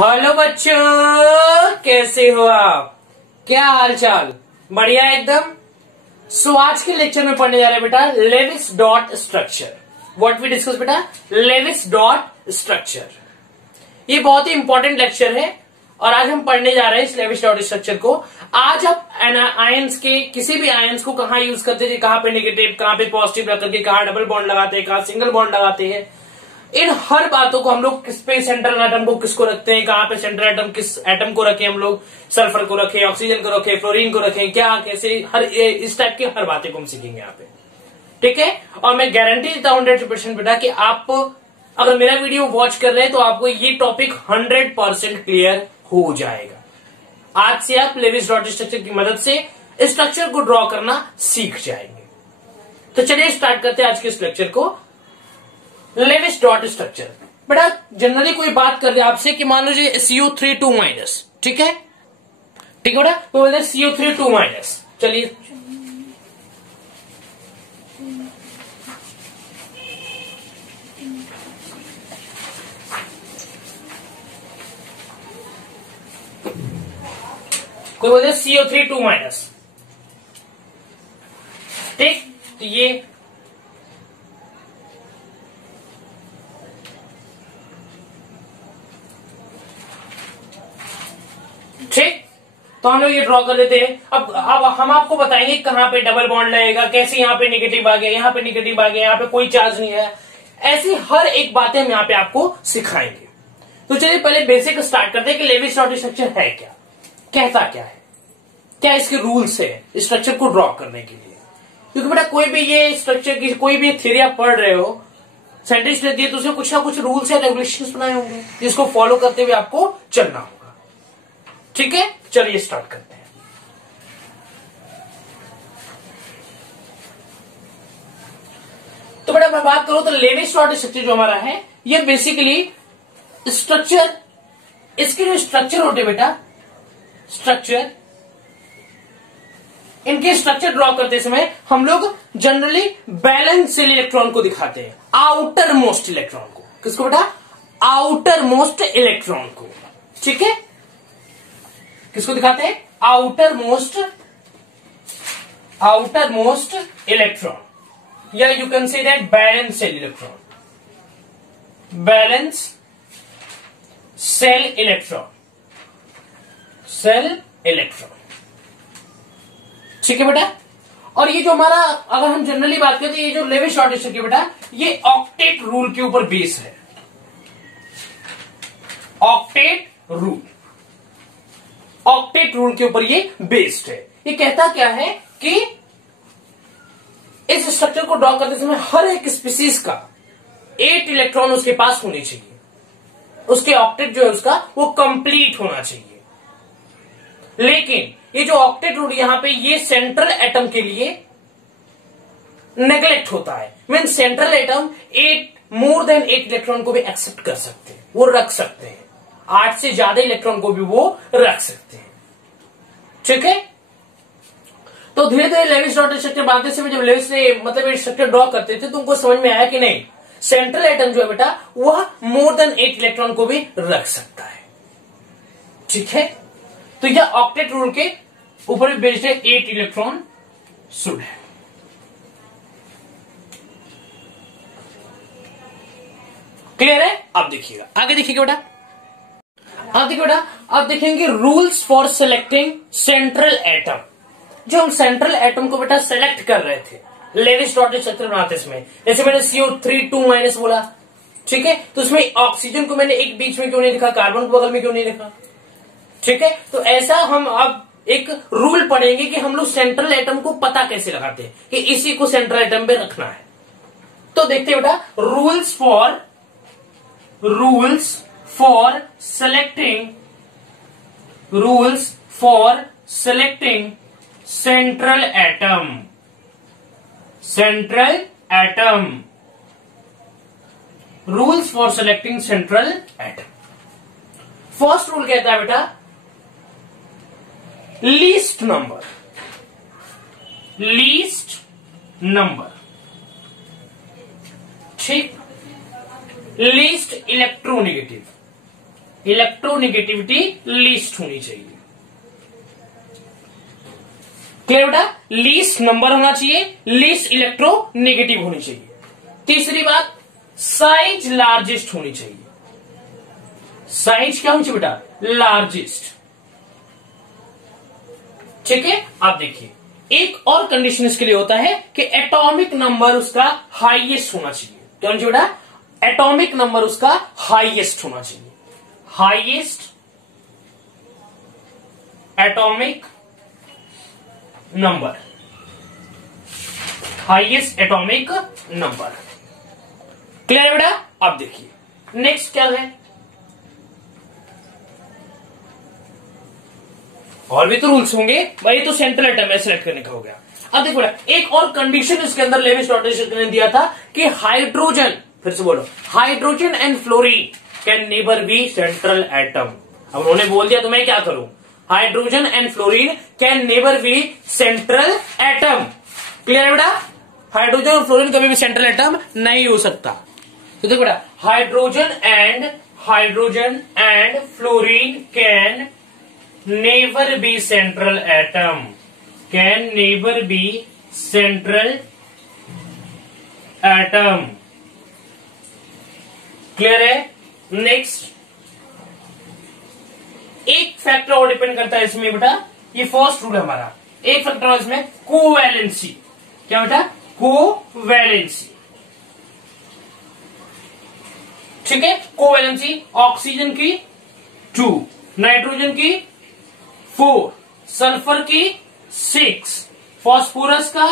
Hello बच्चों, कैसे हो आप? क्या हाल चाल? बढ़िया एकदम। सो आज के लेक्चर में पढ़ने जा रहे हैं बेटा Lewis dot structure. What we discuss बेटा, लेविस डॉट स्ट्रक्चर। ये बहुत ही इंपॉर्टेंट लेक्चर है और आज हम पढ़ने जा रहे हैं इस लेविस डॉट स्ट्रक्चर को। आज आप आयंस के किसी भी आयंस को कहाँ यूज करते थे, कहाँ पे नेगेटिव, कहाँ पे पॉजिटिव रख करके, कहाँ डबल बॉन्ड लगाते हैं, कहाँ सिंगल बॉन्ड लगाते हैं, इन हर बातों को हम लोग किस पे सेंट्रल एटम को किसको रखते हैं, कहाँ पे सेंट्रल एटम किस एटम को रखें, हम लोग सल्फर को रखें, ऑक्सीजन को रखें, फ्लोरीन को रखें, क्या कैसे, हर इस टाइप की हर बातें को हम सीखेंगे यहाँ पे। ठीक है, और मैं गारंटी देता हूं 100% बेटा कि आप अगर मेरा वीडियो वॉच कर रहे हैं तो आपको ये टॉपिक 100% क्लियर हो जाएगा। आज से आप लेविस डॉट स्ट्रक्चर की मदद से स्ट्रक्चर को ड्रॉ करना सीख जाएंगे। तो चलिए स्टार्ट करते हैं आज के इस लेक्चर को। लेविस डॉट स्ट्रक्चर बेटा, जनरली कोई बात कर रहे आपसे कि मान लीजिए CO3 2 माइनस, ठीक है, ठीक है बेटा, तो बोलते हैं CO3 2 माइनस। चलिए कोई बोलते हैं CO3 2 माइनस, ठीक, तो ये ठीक, तो हम लोग ये ड्रॉ कर देते हैं। अब हम आपको बताएंगे कहां पे डबल बॉन्ड लगेगा, कैसे यहाँ पे नेगेटिव आ गया, यहाँ पे नेगेटिव आ गया, यहाँ पे कोई चार्ज नहीं है, ऐसी हर एक बातें हम यहाँ पे आपको सिखाएंगे। तो चलिए पहले बेसिक स्टार्ट करते हैं कि लेविस डॉट स्ट्रक्चर है क्या, कहता क्या है, क्या इसके रूल्स है स्ट्रक्चर को ड्रॉ करने के लिए। क्योंकि बेटा कोई भी ये स्ट्रक्चर की कोई भी थ्योरी आप पढ़ रहे हो, साइंटिस्ट ने दिए तो उसमें कुछ ना कुछ रूल्स या रेगुलेशंस बनाए होंगे जिसको फॉलो करते हुए आपको चलना होगा। ठीक है, चलिए स्टार्ट करते हैं। तो बेटा मैं बात करूं तो लेविस डॉट स्ट्रक्चर जो हमारा है ये बेसिकली स्ट्रक्चर, इसके जो स्ट्रक्चर होते बेटा, स्ट्रक्चर, इनके स्ट्रक्चर ड्रॉ करते समय हम लोग जनरली बैलेंस सेल इलेक्ट्रॉन को दिखाते हैं, आउटर मोस्ट इलेक्ट्रॉन को। किसको बेटा? आउटर मोस्ट इलेक्ट्रॉन को। ठीक है, किसको दिखाते हैं? आउटर मोस्ट इलेक्ट्रॉन, या you can say that balance cell electron, balance cell electron, cell electron. ठीक है बेटा, और ये जो हमारा अगर हम जनरली बात करें तो ये जो लेविस डॉट स्ट्रक्चर बेटा ये ऑक्टेट रूल के ऊपर बेस है, ऑक्टेट रूल, ऑक्टेट रूल के ऊपर ये बेस्ड है। ये कहता क्या है कि इस स्ट्रक्चर को ड्रॉ करते समय हर एक स्पीसीज का 8 इलेक्ट्रॉन उसके पास होने चाहिए, उसके ऑक्टेट जो है उसका वो कंप्लीट होना चाहिए। लेकिन ये जो ऑक्टेट रूल यहां पे ये सेंट्रल एटम के लिए नेग्लेक्ट होता है। मीन सेंट्रल एटम 8 इलेक्ट्रॉन को भी एक्सेप्ट कर सकते हैं, वो रख सकते हैं, 8 से ज्यादा इलेक्ट्रॉन को भी वो रख सकते हैं। ठीक है, तो धीरे धीरे लेविस डॉट स्ट्रक्चर बनाते समय जब लेविस ने मतलब ये स्ट्रक्चर ड्रॉ करते थे तो उनको समझ में आया कि नहीं, सेंट्रल एटम जो है बेटा वह मोर देन 8 इलेक्ट्रॉन को भी रख सकता है। ठीक है, तो यह ऑक्टेट रूल के ऊपर भी बेस्ड है, 8 इलेक्ट्रॉन शुड है। क्लियर है? अब देखिएगा, आगे देखिएगा बेटा, अब देखिए बेटा, अब देखेंगे rules for selecting central atom. जो हम सेंट्रल एटम को बेटा सेलेक्ट कर रहे थे लेविस डॉट स्ट्रक्चर बनाते इसमें, जैसे मैंने CO3 2 माइनस बोला, ठीक है, तो उसमें ऑक्सीजन को मैंने एक बीच में क्यों नहीं लिखा, कार्बन को बगल में क्यों नहीं लिखा। ठीक है, तो ऐसा हम अब एक रूल पढ़ेंगे कि हम लोग सेंट्रल एटम को पता कैसे लगाते हैं कि इसी को सेंट्रल एटम पे रखना है। तो देखते हैं बेटा, rules for selecting central atom, rules for selecting central atom. First rule कहता है बेटा लीस्ट नंबर, ठीक, लीस्ट इलेक्ट्रोनेगेटिव, इलेक्ट्रोनेगेटिविटी लीस्ट होनी चाहिए। क्लियर बेटा, लीस्ट नंबर होना चाहिए, लीस्ट इलेक्ट्रोनेगेटिव होनी चाहिए। तीसरी बात, साइज लार्जेस्ट होनी चाहिए। साइज क्या होनी चाहिए बेटा, लार्जेस्ट। ठीक है, आप देखिए एक और कंडीशन इसके लिए होता है कि एटॉमिक नंबर उसका हाईएस्ट होना चाहिए। क्या होना चाहिए बेटा, एटॉमिक नंबर उसका हाईएस्ट होना चाहिए। Highest atomic number, highest atomic number. Clear है बेटा, अब देखिए नेक्स्ट क्या है, और भी तो रूल्स होंगे भाई, तो सेंट्रल एटम सेलेक्ट करने का हो गया। अब देखो एक और कंडीशन इसके अंदर लेवी-स्ट्रॉस ने दिया था कि हाइड्रोजन, फिर से बोलो, hydrogen and fluorine can never be central atom. अब उन्होंने बोल दिया तो मैं क्या करूं, hydrogen and fluorine can never be central atom. Clear है बेटा, हाइड्रोजन और फ्लोरीन कभी भी सेंट्रल एटम नहीं हो सकता। तो देखो बेटा, hydrogen and fluorine can never be central atom, can never be central atom. Clear है। नेक्स्ट, एक फैक्टर और डिपेंड करता है इसमें बेटा, ये फर्स्ट रूल है हमारा, एक फैक्टर और इसमें कोवैलेंसी। क्या बेटा, कोवैलेंसी। ठीक है, कोवैलेंसी ऑक्सीजन की 2, नाइट्रोजन की 4, सल्फर की 6, फास्फोरस का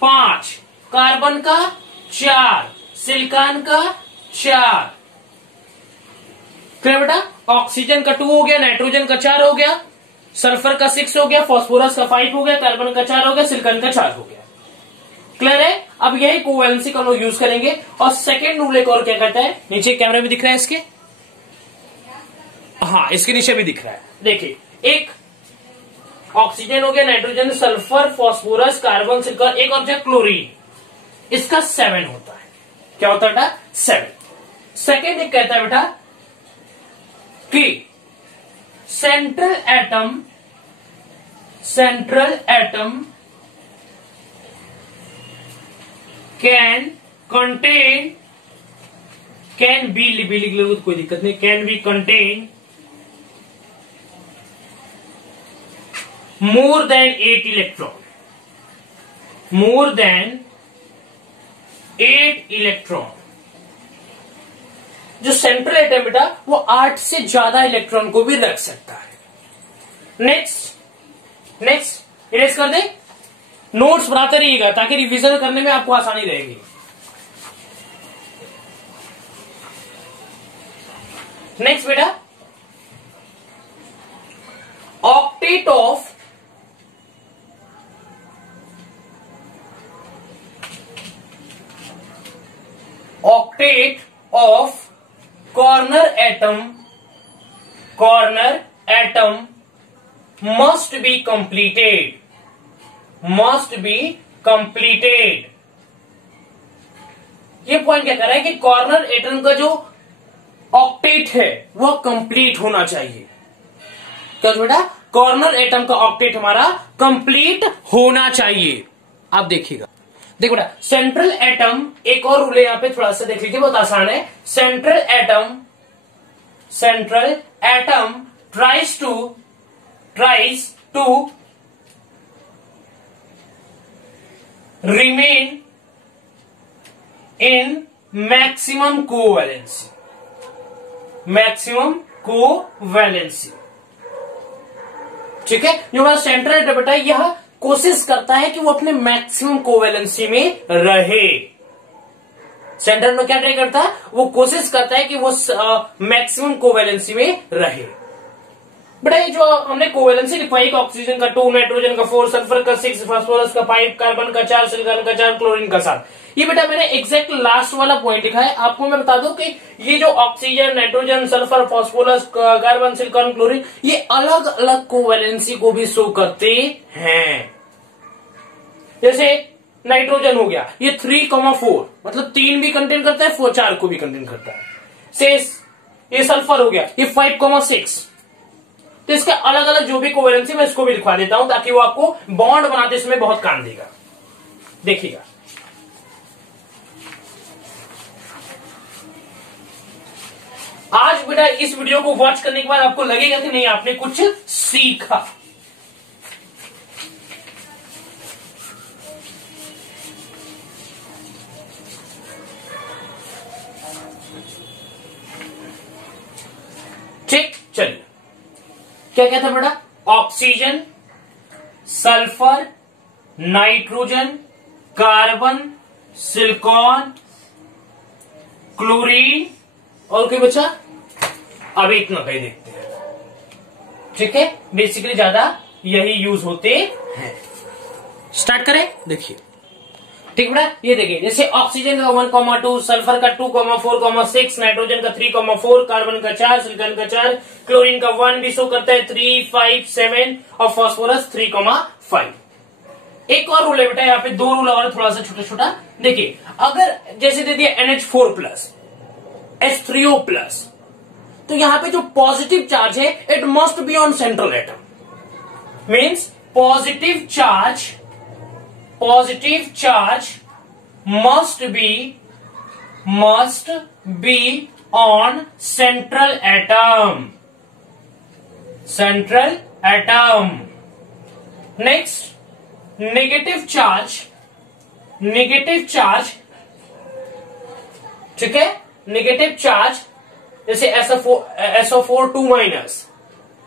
5, कार्बन का 4, सिलिकॉन का 4। क्लियर बेटा, ऑक्सीजन का 2 हो गया, नाइट्रोजन का 4 हो गया, सल्फर का 6 हो गया, फास्फोरस का 5 हो गया, कार्बन का 4 हो गया, सिलिकॉन का 4 हो गया। क्लियर है। अब यही कोवैलेंसी का लोग यूज करेंगे। और सेकेंड रूल एक और क्या कहता है, नीचे कैमरा भी दिख रहा है इसके, हाँ इसके नीचे भी दिख रहा है, देखिए एक ऑक्सीजन हो गया, nitrogen, sulphur, phosphorus, carbon, silicon, एक ऑब्जेक्ट क्लोरीन, इसका 7 होता है। क्या होता है बेटा, 7। सेकेंड एक कहता है बेटा कि सेंट्रल एटम कैन बी लिख लो कोई दिक्कत नहीं, can be contain more than 8 electron, more than 8 electron. जो सेंट्रल एटम बेटा वो 8 से ज्यादा इलेक्ट्रॉन को भी रख सकता है। नेक्स्ट इरेज कर दे, नोट्स बनाते रहिएगा ताकि रिवीजन करने में आपको आसानी रहेगी। नेक्स्ट बेटा, octet of corner atom must be completed, ये पॉइंट क्या कर रहा है कि कॉर्नर एटम का जो ऑक्टेट है वह कंप्लीट होना चाहिए। क्या बेटा, कॉर्नर एटम का ऑक्टेट हमारा कंप्लीट होना चाहिए। आप देखिएगा, देखो बेटा सेंट्रल एटम, एक और रूल है यहां पे थोड़ा सा देख लीजिए, बहुत आसान है। Central atom tries to remain in maximum covalency. ठीक है, जो हमारा सेंट्रल एटम बेटा यह कोशिश करता है कि वो अपने मैक्सिमम कोवैलेंसी में रहे। सेंट्रल में क्या ट्राई करता है, वो कोशिश करता है कि वो मैक्सिमम कोवैलेंसी में रहे। बेटा ये जो हमने कोवैलेंसी लिखवाई, ऑक्सीजन का 2, नाइट्रोजन का 4, सल्फर का 6, फास्फोरस का 5, कार्बन का 4, सिलिकॉन का 4, क्लोरीन का 7, ये बेटा मैंने एग्जैक्ट लास्ट वाला पॉइंट लिखा है। आपको मैं बता दूं कि ये जो oxygen, nitrogen, sulphur, phosphorus, carbon, silicon, chlorine, ये अलग अलग कोवैलेंसी को भी शो करते हैं। जैसे नाइट्रोजन हो गया, ये 3,4 मतलब 3 भी कंटेन करता है, 4 को भी कंटेन करता है। से ये सल्फर हो गया, ये 5,6। तो इसके अलग अलग जो भी कोवेलेंसी मैं इसको भी लिखवा देता हूं ताकि वो आपको बॉन्ड बनाते समय बहुत काम देगा। देखिएगा, आज बेटा इस वीडियो को वॉच करने के बाद आपको लगेगा कि नहीं आपने कुछ सीखा। ठीक, चलिए क्या कहता है बेटा, oxygen, sulphur, nitrogen, carbon, silicon, chlorine और कोई बचा, अभी इतना कहीं देखते हैं। ठीक है, बेसिकली ज्यादा यही यूज होते हैं। स्टार्ट करें, देखिए। ठीक बेटा, ये देखिए, जैसे ऑक्सीजन का 1,2, सल्फर का 2,4,6, नाइट्रोजन का 3,4, कार्बन का 4, सिलिकॉन का 4, क्लोरीन का 1 भी शो करता है 3, 5, 7 और फास्फोरस 3,5। एक और रूल है बेटा, यहाँ पे 2 रूल और थोड़ा सा छोटा छोटा। देखिए, अगर जैसे दे दिया NH4+, H3O+, तो यहां पे जो पॉजिटिव चार्ज है it must be on central atom. Means positive charge must be on central atom. Next, negative charge, ठीक है, नेगेटिव चार्ज जैसे SO4 2-,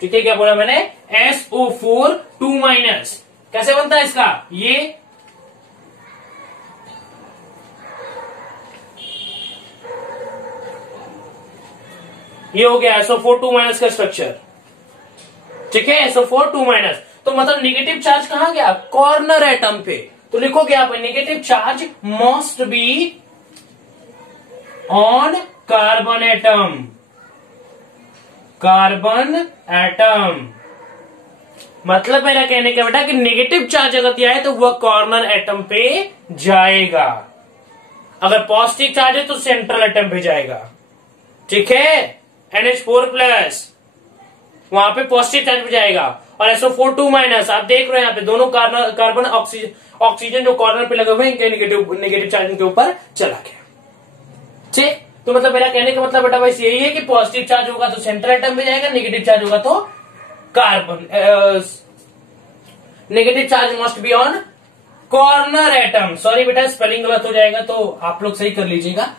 ठीक है, क्या बोला मैंने, SO4 2-। कैसे बनता है इसका, ये हो गया SO4 2- का स्ट्रक्चर। ठीक है, SO4 2-। तो मतलब नेगेटिव चार्ज कहां गया, कॉर्नर एटम पे। तो लिखोगे आप, negative charge must be on carbon atom. मतलब मेरा कहने का बेटा कि नेगेटिव चार्ज अगर दिया है तो वह कॉर्नर एटम पे जाएगा, अगर पॉजिटिव चार्ज है तो सेंट्रल एटम पे जाएगा। ठीक है, NH4+, वहां पे पॉजिटिव चार्ज पे जाएगा, और SO4 2-, आप देख रहे हैं यहाँ पे दोनों कार्बन ऑक्सीजन जो कॉर्नर पे लगे हुए हैं, इनके नेगेटिव चार्ज इनके ऊपर चला गया। ठीक, तो मतलब मेरा कहने का मतलब बेटा बस यही है कि पॉजिटिव चार्ज होगा तो सेंट्रल एटम पे जाएगा, नेगेटिव चार्ज होगा तो carbon, negative charge must be on corner atom. Sorry बेटा, स्पेलिंग गलत हो जाएगा तो आप लोग सही कर लीजिएगा,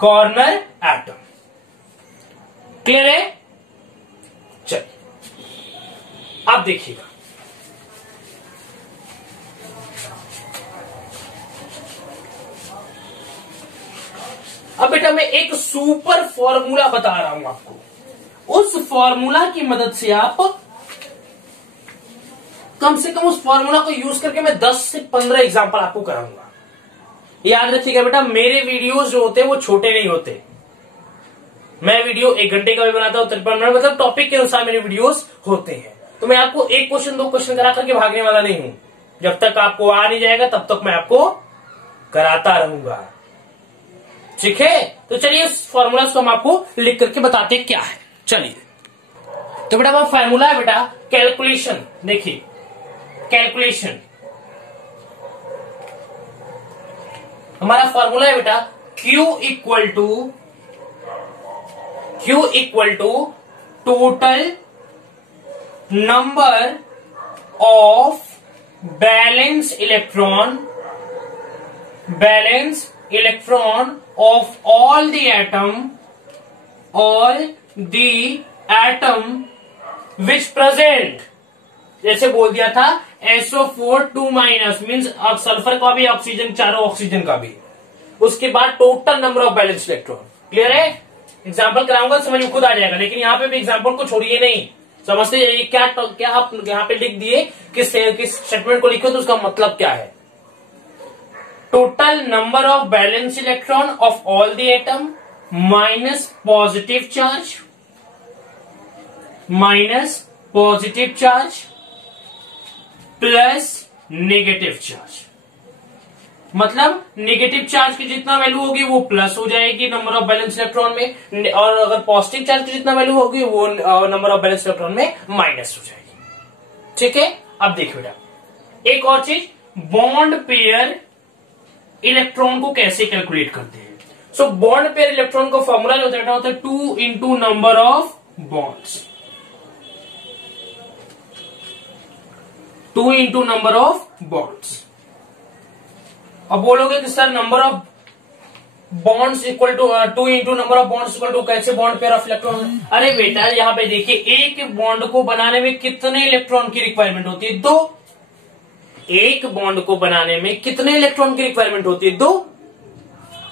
कॉर्नर एटम। क्लियर है? चलिए अब देखिएगा, अब बेटा मैं एक सुपर फॉर्मूला बता रहा हूं आपको। उस फॉर्मूला की मदद से आप कम से कम उस फॉर्मूला को यूज करके मैं 10 से 15 एग्जांपल आपको कराऊंगा। याद रखिएगा बेटा, मेरे वीडियोस जो होते हैं वो छोटे नहीं होते। मैं वीडियो 1 घंटे का भी बनाता हूं, 53 मिनट, मतलब टॉपिक के अनुसार मेरे वीडियोस होते हैं। तो मैं आपको 1 क्वेश्चन 2 क्वेश्चन करा करके भागने वाला नहीं हूं। जब तक आपको आ नहीं जाएगा तब तक मैं आपको कराता रहूंगा। ठीक है, तो चलिए इस फॉर्मूला को हम आपको लिख करके बताते हैं क्या है। चलिए, तो बेटा वो फॉर्मूला है बेटा कैलकुलेशन। देखिए, कैलकुलेशन हमारा फॉर्मूला है बेटा Q equal to total number of balance electron of all the atom which present, जैसे बोल दिया था SO4 2- मीन्स अब सल्फर का भी, ऑक्सीजन, चारों ऑक्सीजन का भी, उसके बाद total number of balance electron. Clear है? एग्जाम्पल कराऊंगा समझ में खुद आ जाएगा, लेकिन यहाँ पे भी एग्जाम्पल को छोड़िए नहीं, समझते जाइए क्या आप यहाँ पे लिख दिए, किस स्टेटमेंट को लिखो तो उसका मतलब क्या है। Total number of balance electron of all the atom minus positive charge plus negative charge. मतलब नेगेटिव चार्ज की जितना वैल्यू होगी वो प्लस हो जाएगी नंबर ऑफ बैलेंस इलेक्ट्रॉन में, और अगर पॉजिटिव चार्ज की जितना वैल्यू होगी वो नंबर ऑफ बैलेंस इलेक्ट्रॉन में माइनस हो जाएगी। ठीक है, अब देखिए बेटा एक और चीज, बॉन्ड पेयर इलेक्ट्रॉन को कैसे कैलकुलेट करते हैं। सो बॉन्ड पेयर इलेक्ट्रॉन का फॉर्मूला जो होता है 2 into number of bonds, 2 into number of bonds. अब बोलोगे कि sir number of bonds equal to 2 into number of bonds equal to कैसे बॉन्ड पेयर ऑफ इलेक्ट्रॉन। अरे बेटा यहाँ पे देखिए, एक बॉन्ड को बनाने में कितने इलेक्ट्रॉन की रिक्वायरमेंट होती है, 2। एक बॉन्ड को बनाने में कितने इलेक्ट्रॉन की रिक्वायरमेंट होती है, 2।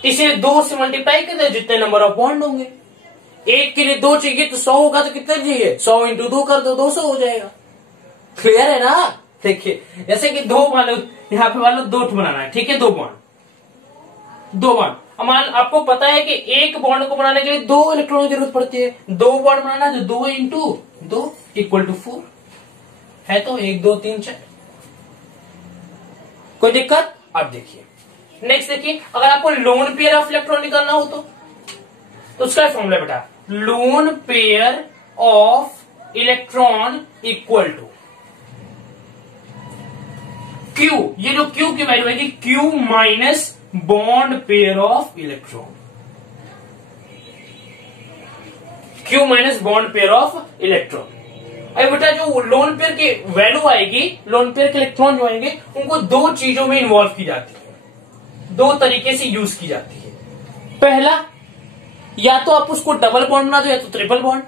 इसे 2 से मल्टीप्लाई कर दे जितने नंबर ऑफ बॉन्ड होंगे। एक के लिए 2 चाहिए तो 100 होगा तो कितने चाहिए, 100 इंटू 2 कर दो, 200 हो जाएगा। क्लियर है ना। देखिए जैसे कि 2 मान लो, यहाँ पे मान लो 2 बनाना है, ठीक है, 2 बॉन्ड। मान आपको पता है कि एक बॉन्ड को बनाने के लिए 2 इलेक्ट्रॉन की जरूरत पड़ती है। 2 बॉन्ड बनाना है तो 2 इंटू 2 इक्वल टू 4 है, तो 1 2 3 4। कोई दिक्कत। अब देखिए नेक्स्ट, देखिए अगर आपको लोन पेयर ऑफ इलेक्ट्रॉन निकालना हो तो उसका फॉर्मूला बेटा, lone pair of electron equal to Q, ये जो क्यू की वैल्यू है Q minus bond pair of electron, Q minus bond pair of electron. अरे बेटा जो लोन पेयर की वैल्यू आएगी, लोन पेयर के इलेक्ट्रॉन जो आएंगे उनको 2 चीजों में इन्वॉल्व की जाती है, 2 तरीके से यूज की जाती है। पहला, या तो आप उसको डबल बॉन्ड बना दो या तो ट्रिपल बॉन्ड,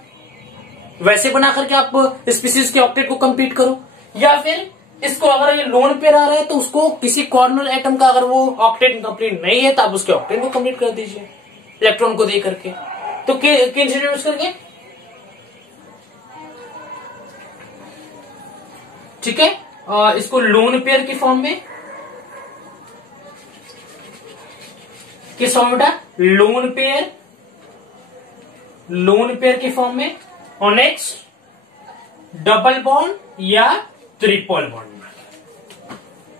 वैसे बना करके आप स्पीसीज के ऑक्टेट को कंप्लीट करो, या फिर इसको अगर ये लोन पेयर आ रहा है तो उसको किसी कॉर्नर एटम का अगर वो ऑक्टेट कंप्लीट नहीं है तो आप उसके ऑक्टेट को कंप्लीट कर दीजिए इलेक्ट्रॉन को दे करके। तो किन से यूज करके, ठीक है, इसको लोन पेयर की फॉर्म में, किस फॉर्म में बेटा, लोन पेयर की फॉर्म में, और नेक्स्ट डबल बॉन्ड या ट्रिपल बॉन्ड।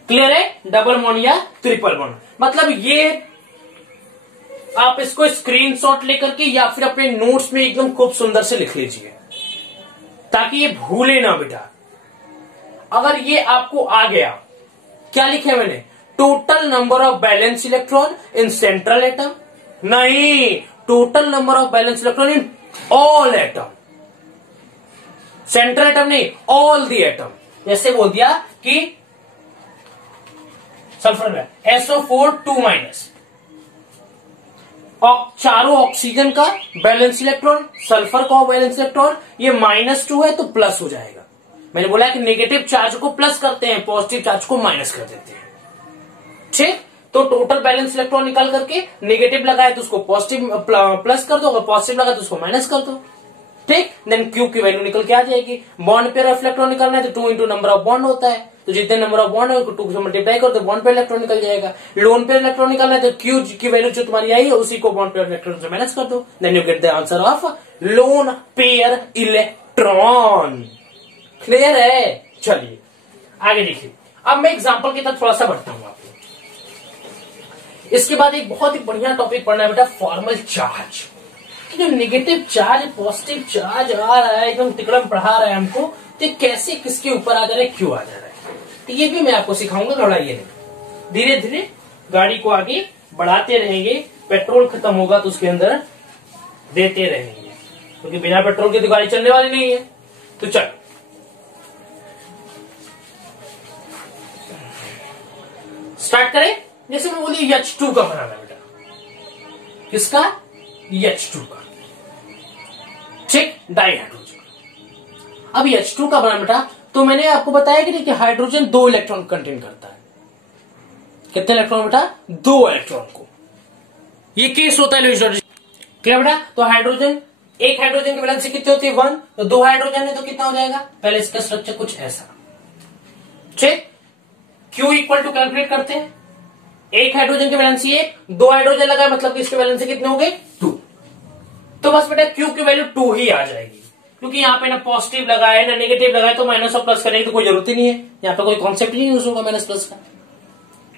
क्लियर है, डबल बॉन्ड या ट्रिपल बॉन्ड। मतलब ये आप इसको स्क्रीनशॉट लेकर के या फिर अपने नोट्स में एकदम खूब सुंदर से लिख लीजिए ताकि ये भूले ना बेटा। अगर ये आपको आ गया, क्या लिखे मैंने, total number of balance electron in central atom, नहीं, total number of balance electron in all atom, central atom नहीं, ऑल दी एटम। जैसे बोल दिया कि सल्फर में SO4 2-, और चारों ऑक्सीजन का बैलेंस इलेक्ट्रॉन, सल्फर का बैलेंस इलेक्ट्रॉन ये -2 है तो प्लस हो जाएगा। मैंने बोला कि नेगेटिव चार्ज को प्लस करते हैं, पॉजिटिव चार्ज को माइनस कर देते हैं। ठीक, तो टोटल बैलेंस इलेक्ट्रॉन निकाल करके नेगेटिव लगाए तो उसको पॉजिटिव प्लस कर दो, अगर पॉजिटिव लगाए तो उसको माइनस कर दो। ठीक, देन क्यू की वैल्यू निकल के आ जाएगी। बॉन्ड पेयर ऑफ इलेक्ट्रॉन निकालना है तो 2 इंटू नंबर ऑफ बॉन्ड होता है, तो जितने नंबर ऑफ बॉन्ड है उसको 2 से मल्टीप्लाई कर दो, बॉन्ड पेयर इलेक्ट्रॉन निकल जाएगा। लोन पेयर इलेक्ट्रॉन निकालना है तो क्यू की वैल्यू जो तुम्हारी आई है उसी को बॉन्ड पेयर इलेक्ट्रॉन से माइनस कर दो, then you get the answer of lone pair electron. Clear है। चलिए आगे देखिए, अब मैं एग्जांपल की तरफ थोड़ा सा बढ़ता हूं आपको। इसके बाद एक बहुत ही बढ़िया टॉपिक पढ़ना है बेटा, फॉर्मल चार्ज। जो नेगेटिव चार्ज पॉजिटिव चार्ज आ रहा है, एकदम तिकड़म पढ़ा रहा है हमको, तो कैसे किसके ऊपर आ जा रहा है, क्यों आ जा रहा है, तो ये भी मैं आपको सिखाऊंगा। घबराइए नहीं, धीरे धीरे गाड़ी को आगे बढ़ाते रहेंगे। पेट्रोल खत्म होगा तो उसके अंदर देते रहेंगे, क्योंकि बिना पेट्रोल के तो गाड़ी चलने वाली नहीं है। तो चल स्टार्ट करें। जैसे मैं बोली H2 का बनाना बेटा, किसका, H2 का, ठीक, डाई हाइड्रोजन। अब H2 का बनाना बेटा, तो मैंने आपको बताया कि देखिए हाइड्रोजन 2 इलेक्ट्रॉन कंटेन करता है। कितने इलेक्ट्रॉन बेटा, 2 इलेक्ट्रॉन को। ये केस होता है क्या बेटा, तो हाइड्रोजन, एक हाइड्रोजन की वैलेंसी कितनी होती है, 1, तो 2 हाइड्रोजन है तो कितना हो जाएगा, पहले इसका स्ट्रक्चर कुछ ऐसा। ठीक, Q इक्वल टू कैलकुलेट करते हैं, एक हाइड्रोजन की वैलेंसी 1, 2 हाइड्रोजन लगाए मतलब कि इसके वैलेंसी कितने हो गए, 2। तो बस बेटा Q की वैल्यू 2 ही आ जाएगी, क्योंकि यहाँ पे ना पॉजिटिव लगाए ना नेगेटिव लगाए, तो माइनस और प्लस करने की तो कोई जरूरत ही नहीं है, यहाँ पे कोई कॉन्सेप्ट ही नहीं यूज होगा माइनस प्लस का।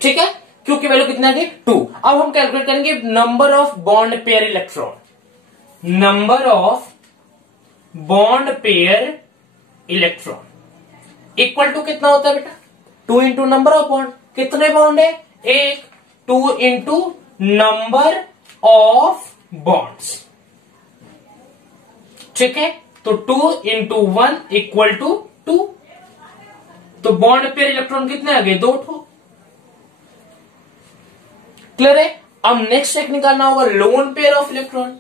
ठीक है, क्यू की वैल्यू कितना है 2। अब हम कैलकुलेट करेंगे number of bond pair electron. Number of bond pair electron equal to कितना होता है बेटा 2 इंटू नंबर ऑफ बॉन्ड। कितने बॉन्ड है 1, 2 इंटू नंबर ऑफ बॉन्ड्स। ठीक है, तो 2 इंटू 1 इक्वल टू 2। तो बॉन्ड पेयर इलेक्ट्रॉन कितने आ गए 2 ठो। क्लियर है। अब नेक्स्ट एक निकालना होगा lone pair of electron.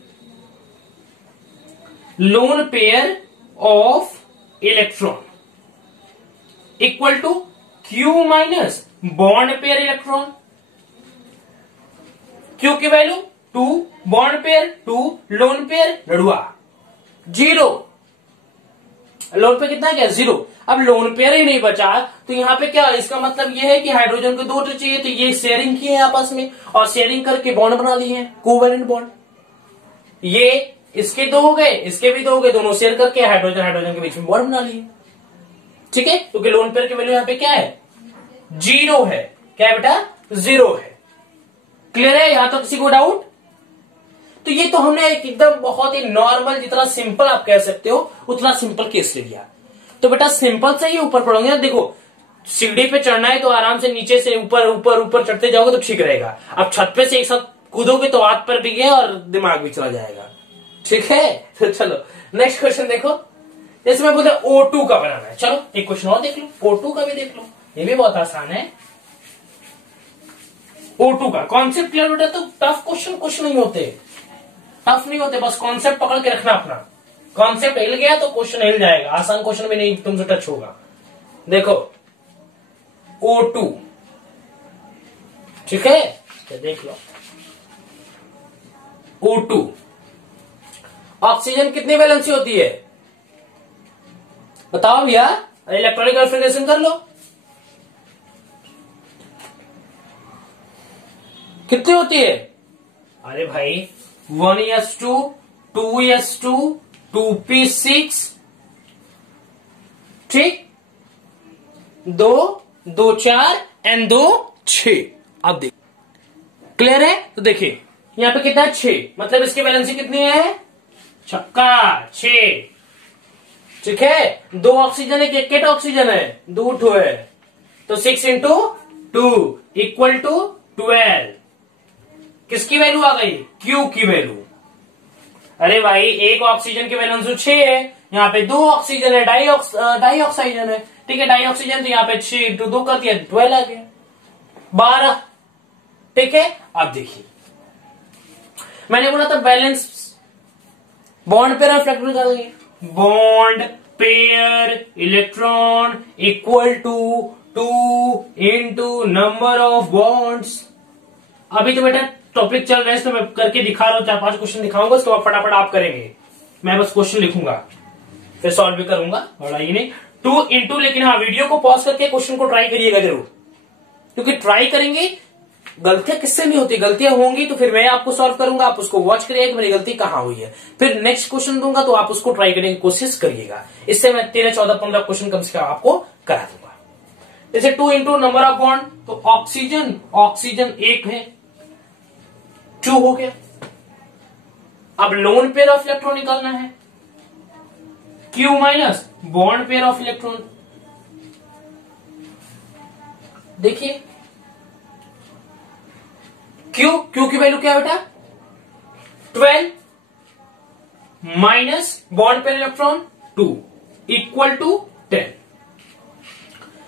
Lone pair of electron equal to Q minus bond pair electron. Q की value 2, bond pair 2, lone pair लड़ुआ 0। लोन पेयर कितना क्या 0। अब लोन पेयर ही नहीं बचा तो यहां पे क्या, इसका मतलब यह है कि हाइड्रोजन को 2 चाहिए, तो ये शेयरिंग किए आपस में और शेयरिंग करके बॉन्ड बना लिए हैं, कोवेलेंट बॉन्ड। ये इसके 2 हो गए, इसके भी 2 हो गए, दोनों शेयर करके हाइड्रोजन हाइड्रोजन के बीच में बॉन्ड बना लिए। ठीक है, क्योंकि लोन पेयर की वैल्यू यहां पे क्या है 0 है। क्या है बेटा 0 है। क्लियर है, यहां तो किसी को डाउट। तो ये तो हमने एकदम बहुत ही नॉर्मल, जितना सिंपल आप कह सकते हो उतना सिंपल केस ले लिया। तो बेटा सिंपल से ही ऊपर पढ़ोगे ना। देखो सीढ़ी पे चढ़ना है तो आराम से नीचे से ऊपर ऊपर ऊपर चढ़ते जाओगे तो ठीक रहेगा। अब छत पे से एक साथ कूदोगे तो हाथ पर भी गया और दिमाग भी चला जाएगा। ठीक है, तो चलो नेक्स्ट क्वेश्चन देखो। जैसे मैं बोलता O2 का बनाना है, चलो एक क्वेश्चन और देख लो, O2 का भी देख लो, ये भी बहुत आसान है। O2 का कॉन्सेप्ट क्लियर बेटा, तो टफ क्वेश्चन नहीं होते, टफ नहीं होते, बस कॉन्सेप्ट पकड़ के रखना अपना। कॉन्सेप्ट हिल गया तो क्वेश्चन हिल जाएगा, आसान क्वेश्चन भी नहीं तुमसे टच होगा। देखो O2, ठीक है, तो देख लो O2 ऑक्सीजन कितनी वैलेंसी होती है बताओ भैया, इलेक्ट्रॉनिक रेफ्रिजरेशन कर लो। कितनी होती है? अरे भाई 1s2, 2s2, 2p6, ठीक, 2, 2 4 एंड 2 6। अब देख क्लियर है, तो देखिए यहां पे कितना 6, मतलब इसकी वैलेंसी कितनी है छक्का 6। ठीक है, 2 ऑक्सीजन है, कितना ऑक्सीजन है 2 ठो है, तो 6 इंटू 2 इक्वल टू 12। किसकी वैल्यू आ गई क्यू की वैल्यू। अरे भाई एक ऑक्सीजन की वैलेंसी 6 है, यहाँ पे 2 ऑक्सीजन है, डाई ऑक्सीजन है, ठीक है, डाई ऑक्सीजन, तो यहाँ पे 6 इंटू 2 कर दिया 12 आ गया 12। ठीक है, अब देखिए मैंने बोला था valence bond pair of electron करेंगे, bond pair electron equal to 2 into number of bonds. अभी तो बेटा टॉपिक चल रहा है, तो मैं करके दिखा रहा हूं, 4-5 क्वेश्चन दिखाऊंगा, उसको फटाफट आप करेंगे, मैं बस क्वेश्चन लिखूंगा फिर सॉल्व भी करूंगा, बड़ा ही नहीं 2 इंटू। लेकिन हाँ वीडियो को पॉज करके क्वेश्चन को ट्राई करिएगा जरूर, क्योंकि ट्राई करेंगे, गलतियां किससे नहीं होती, गलतियां होंगी तो फिर मैं आपको सॉल्व करूंगा, आप उसको वॉच करिएगा कि मेरी गलती कहां हुई है, फिर नेक्स्ट क्वेश्चन दूंगा तो आप उसको ट्राई करने की कोशिश करिएगा। इससे मैं 13, 14, 15 क्वेश्चन कम से कम आपको करा दूंगा। जैसे 2 इंटू नंबर ऑफ बॉन्ड, तो ऑक्सीजन 1 है 2 हो गया। अब लोन पेयर ऑफ इलेक्ट्रॉन निकालना है, Q minus bond pair of electron. देखिए क्यू की वैल्यू क्या है बेटा 12 minus bond pair electron 2 equal to 10,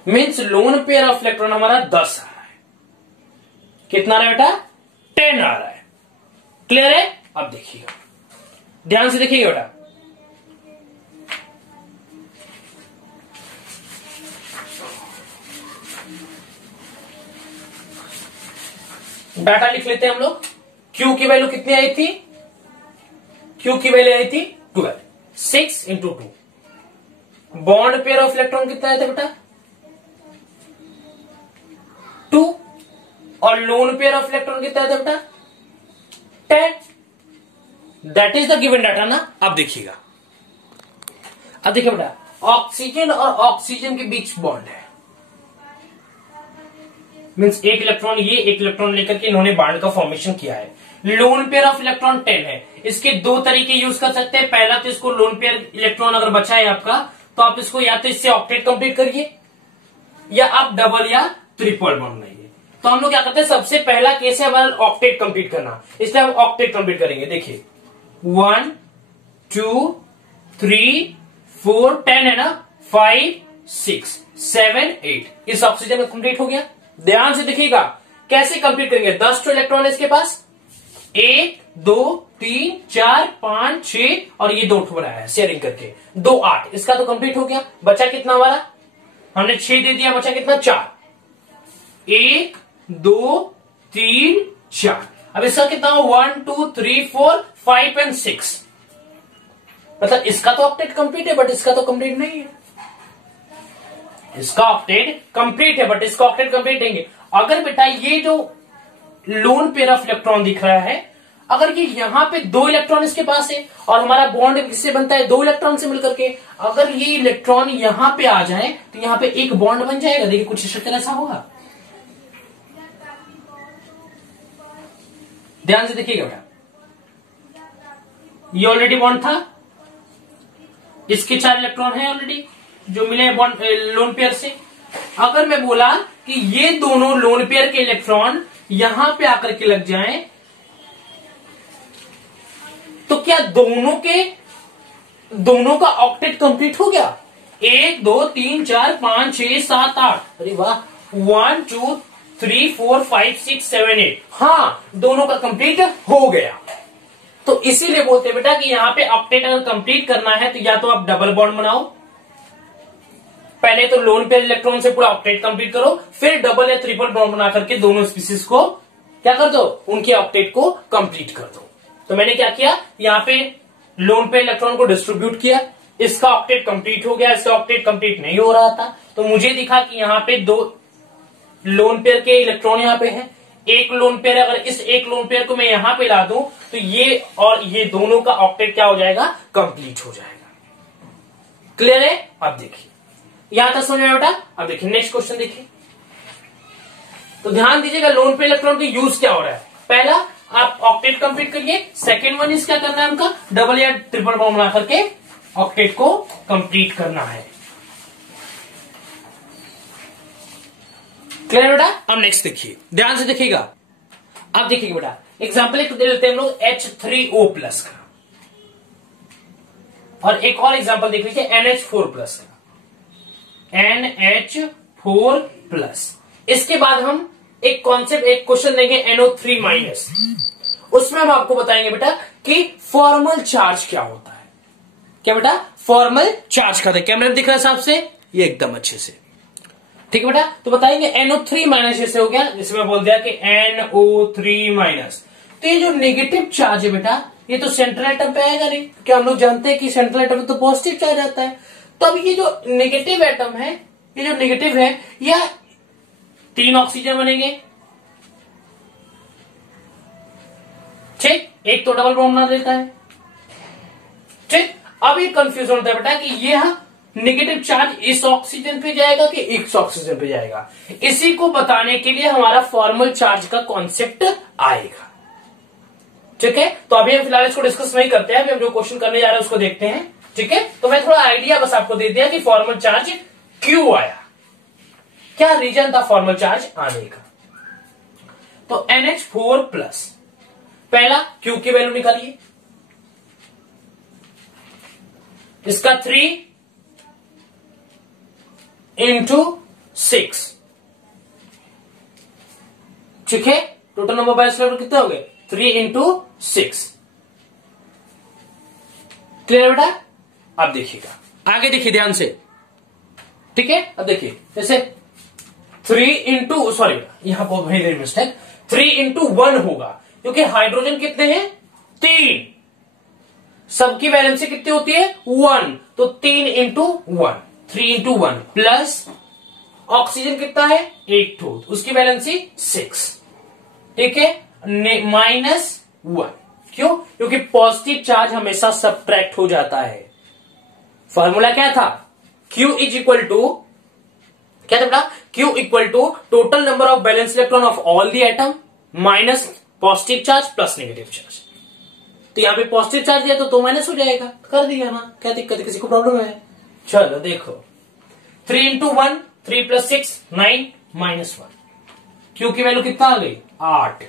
means lone pair of electron हमारा 10 आ रहा है। कितना आ रहा है बेटा 10 आ रहा है। क्लियर है, अब देखिएगा ध्यान से देखिएगा बेटा, डाटा लिख लेते हैं हम लोग। क्यू की वैल्यू कितनी आई थी, क्यू की वैल्यू आई थी 12, 6 into 2। Bond pair of electron कितना आया था बेटा 2, और लोन पेयर ऑफ इलेक्ट्रॉन कितना आया था बेटा 10। That is the given data ना। अब देखिएगा, अब देखिए बेटा ऑक्सीजन और ऑक्सीजन के बीच बॉन्ड है, मीन्स एक इलेक्ट्रॉन ये एक इलेक्ट्रॉन लेकर के इन्होंने बॉन्ड का फॉर्मेशन किया है। लोन पेयर ऑफ इलेक्ट्रॉन 10 है। इसके दो तरीके यूज कर सकते हैं। पहला तो इसको लोन पेयर इलेक्ट्रॉन अगर बचा है आपका तो आप इसको या तो इससे ऑक्टेट कंप्लीट करिए या आप डबल या ट्रिपल बॉन्ड बनाइए। तो हम लोग क्या करते हैं, सबसे पहला केस है हमारा ऑक्टेट कंप्लीट करना, इसलिए हम ऑक्टेट कंप्लीट करेंगे। देखिए 1 2 3 4 10 है ना, 5 6 7 8 इस ऑक्सीजन में कंप्लीट हो गया। ध्यान से देखिएगा कैसे कंप्लीट करेंगे। 10 तो इलेक्ट्रॉन है इसके पास, 1 2 3 4 5 6 और ये 2 बनाया है शेयरिंग करके, 2 8। इसका तो कंप्लीट हो गया। बचा कितना हमारा, हमने 6 दे दिया, बचा कितना 4, 1 2 3 4। अब इसका कितना हो 1 2 3 4 5 एंड 6। मतलब इसका तो ऑक्टेट कंप्लीट है बट इसका तो कंप्लीट नहीं है। इसका ऑक्टेट कंप्लीट है बट इसका ऑक्टेट कंप्लीट नहीं है। अगर बेटा ये जो लोन पेयर ऑफ इलेक्ट्रॉन दिख रहा है, अगर ये यहां पे 2 इलेक्ट्रॉन इसके पास है और हमारा बॉन्ड किससे बनता है, 2 इलेक्ट्रॉन से मिलकर के, अगर ये इलेक्ट्रॉन यहां पे आ जाए तो यहां पे एक बॉन्ड बन जाएगा। देखिए कुछ इस तरह ऐसा होगा। ध्यान से देखिएगा बेटा, ये ऑलरेडी बॉन्ड था, इसके 4 इलेक्ट्रॉन है ऑलरेडी जो मिले हैं बॉन्ड लोन पेयर से। अगर मैं बोला कि ये दोनों लोन पेयर के इलेक्ट्रॉन यहां पे आकर के लग जाएं, तो क्या दोनों का ऑक्टेट कंप्लीट हो गया। 1 2 3 4 5 6 7 8, अरे वाह, 1 2 3 4 5 6 7 8, हाँ दोनों का कंप्लीट हो गया। तो इसीलिए बोलते हैं बेटा कि यहां पे ऑक्टेट अगर कंप्लीट करना है तो या तो आप डबल बॉन्ड बनाओ, पहले तो लोन पेयर इलेक्ट्रॉन से पूरा ऑक्टेट कंप्लीट करो, फिर डबल या ट्रिपल बॉन्ड बना करके दोनों स्पीसीज को क्या कर दो, उनके ऑक्टेट को कंप्लीट कर दो। तो मैंने क्या किया, यहां पे लोन पेयर इलेक्ट्रॉन को डिस्ट्रीब्यूट किया, इसका ऑक्टेट कंप्लीट हो गया, इसका ऑक्टेट कंप्लीट नहीं हो रहा था, तो मुझे दिखा कि यहां पे 2 लोन पेयर के इलेक्ट्रॉन यहां पे है। एक लोन पेयर, अगर इस एक लोन पेयर को मैं यहां पे ला दूं तो ये और ये दोनों का ऑक्टेट क्या हो जाएगा, कंप्लीट हो जाएगा। क्लियर है। अब देखिए यहां तक समझ में बेटा। अब देखिए नेक्स्ट क्वेश्चन देखिए, तो ध्यान दीजिएगा लोन पेयर इलेक्ट्रॉन का यूज क्या हो रहा है। पहला आप ऑक्टेट कंप्लीट करिए, सेकेंड वन इज क्या करना है, हमका डबल या ट्रिपल बॉन्ड बना करके ऑक्टेट को कंप्लीट करना है। क्लियर बेटा। अब नेक्स्ट देखिए, ध्यान से देखिएगा। अब देखिए बेटा एग्जाम्पल एक दे लेते हैं हम लोग H3O प्लस का, और एक और एग्जाम्पल देख लीजिए NH4 प्लस का, NH4 प्लस। इसके बाद हम एक कॉन्सेप्ट, एक क्वेश्चन देंगे NO3 माइनस। उसमें हम आपको बताएंगे बेटा कि फॉर्मल चार्ज क्या होता है। क्या बेटा, फॉर्मल चार्ज का कैमरे में दिख रहा है साहब से, ये एकदम अच्छे से, ठीक है बेटा। तो बताएंगे NO3 माइनस जैसे हो गया, जिसमें बोल दिया कि NO3 माइनस। तो ये जो नेगेटिव चार्ज है बेटा, ये तो सेंट्रल एटम पे आएगा नहीं, क्या हम लोग जानते हैं कि सेंट्रल एटम में तो पॉजिटिव चार्ज आता है। तो अब ये जो नेगेटिव एटम है, ये जो नेगेटिव है, यह 3 ऑक्सीजन बनेंगे, ठीक, एक तो डबल बॉन्ड बना देता है, ठीक। अब ये कंफ्यूजन होता है बेटा कि यह नेगेटिव चार्ज इस ऑक्सीजन पे जाएगा कि इस ऑक्सीजन पे जाएगा। इसी को बताने के लिए हमारा फॉर्मल चार्ज का कॉन्सेप्ट आएगा, ठीक है। तो अभी हम फिलहाल इसको डिस्कस नहीं करते हैं, अभी हम जो क्वेश्चन करने जा रहे हैं उसको देखते हैं, ठीक है। तो मैं थोड़ा आइडिया बस आपको दे दिया कि फॉर्मल चार्ज क्यों आया, क्या रीजन था फॉर्मल चार्ज आने का। तो NH4 प्लस, पहला Q की वैल्यू निकालिए, इसका 3 into 6, ठीक है। टोटल नंबर बैलेंस इलेक्ट्रॉन कितने हो गए, 3 into 6। क्लियर बेटा। अब देखिएगा आगे, देखिए ध्यान से, ठीक है। अब देखिए जैसे 3 into, सॉरी यहां बहुत बड़ी मिस्टेक, 3 into 1 होगा, क्योंकि हाइड्रोजन कितने हैं, 3, सबकी वैलेंसी कितनी होती है 1, तो 3 into 1, 3 into 1 प्लस ऑक्सीजन कितना है 8, उसकी वैलेंसी 6, ठीक है, -1। क्यों, क्योंकि पॉजिटिव चार्ज हमेशा सब्ट्रैक्ट हो जाता है। फॉर्मूला क्या था, Q इज इक्वल टू, क्या था बेटा, Q equal to total number of balance electron of all the atom minus positive charge plus negative charge. तो यहाँ पे पॉजिटिव चार्ज दिया तो माइनस हो जाएगा, कर दिया ना, क्या दिक्कत है, किसी को प्रॉब्लम है? चलो देखो 3 इंटू 1 3 प्लस 6 9 माइनस 1। क्यू की वैल्यू कितना आ गई 8।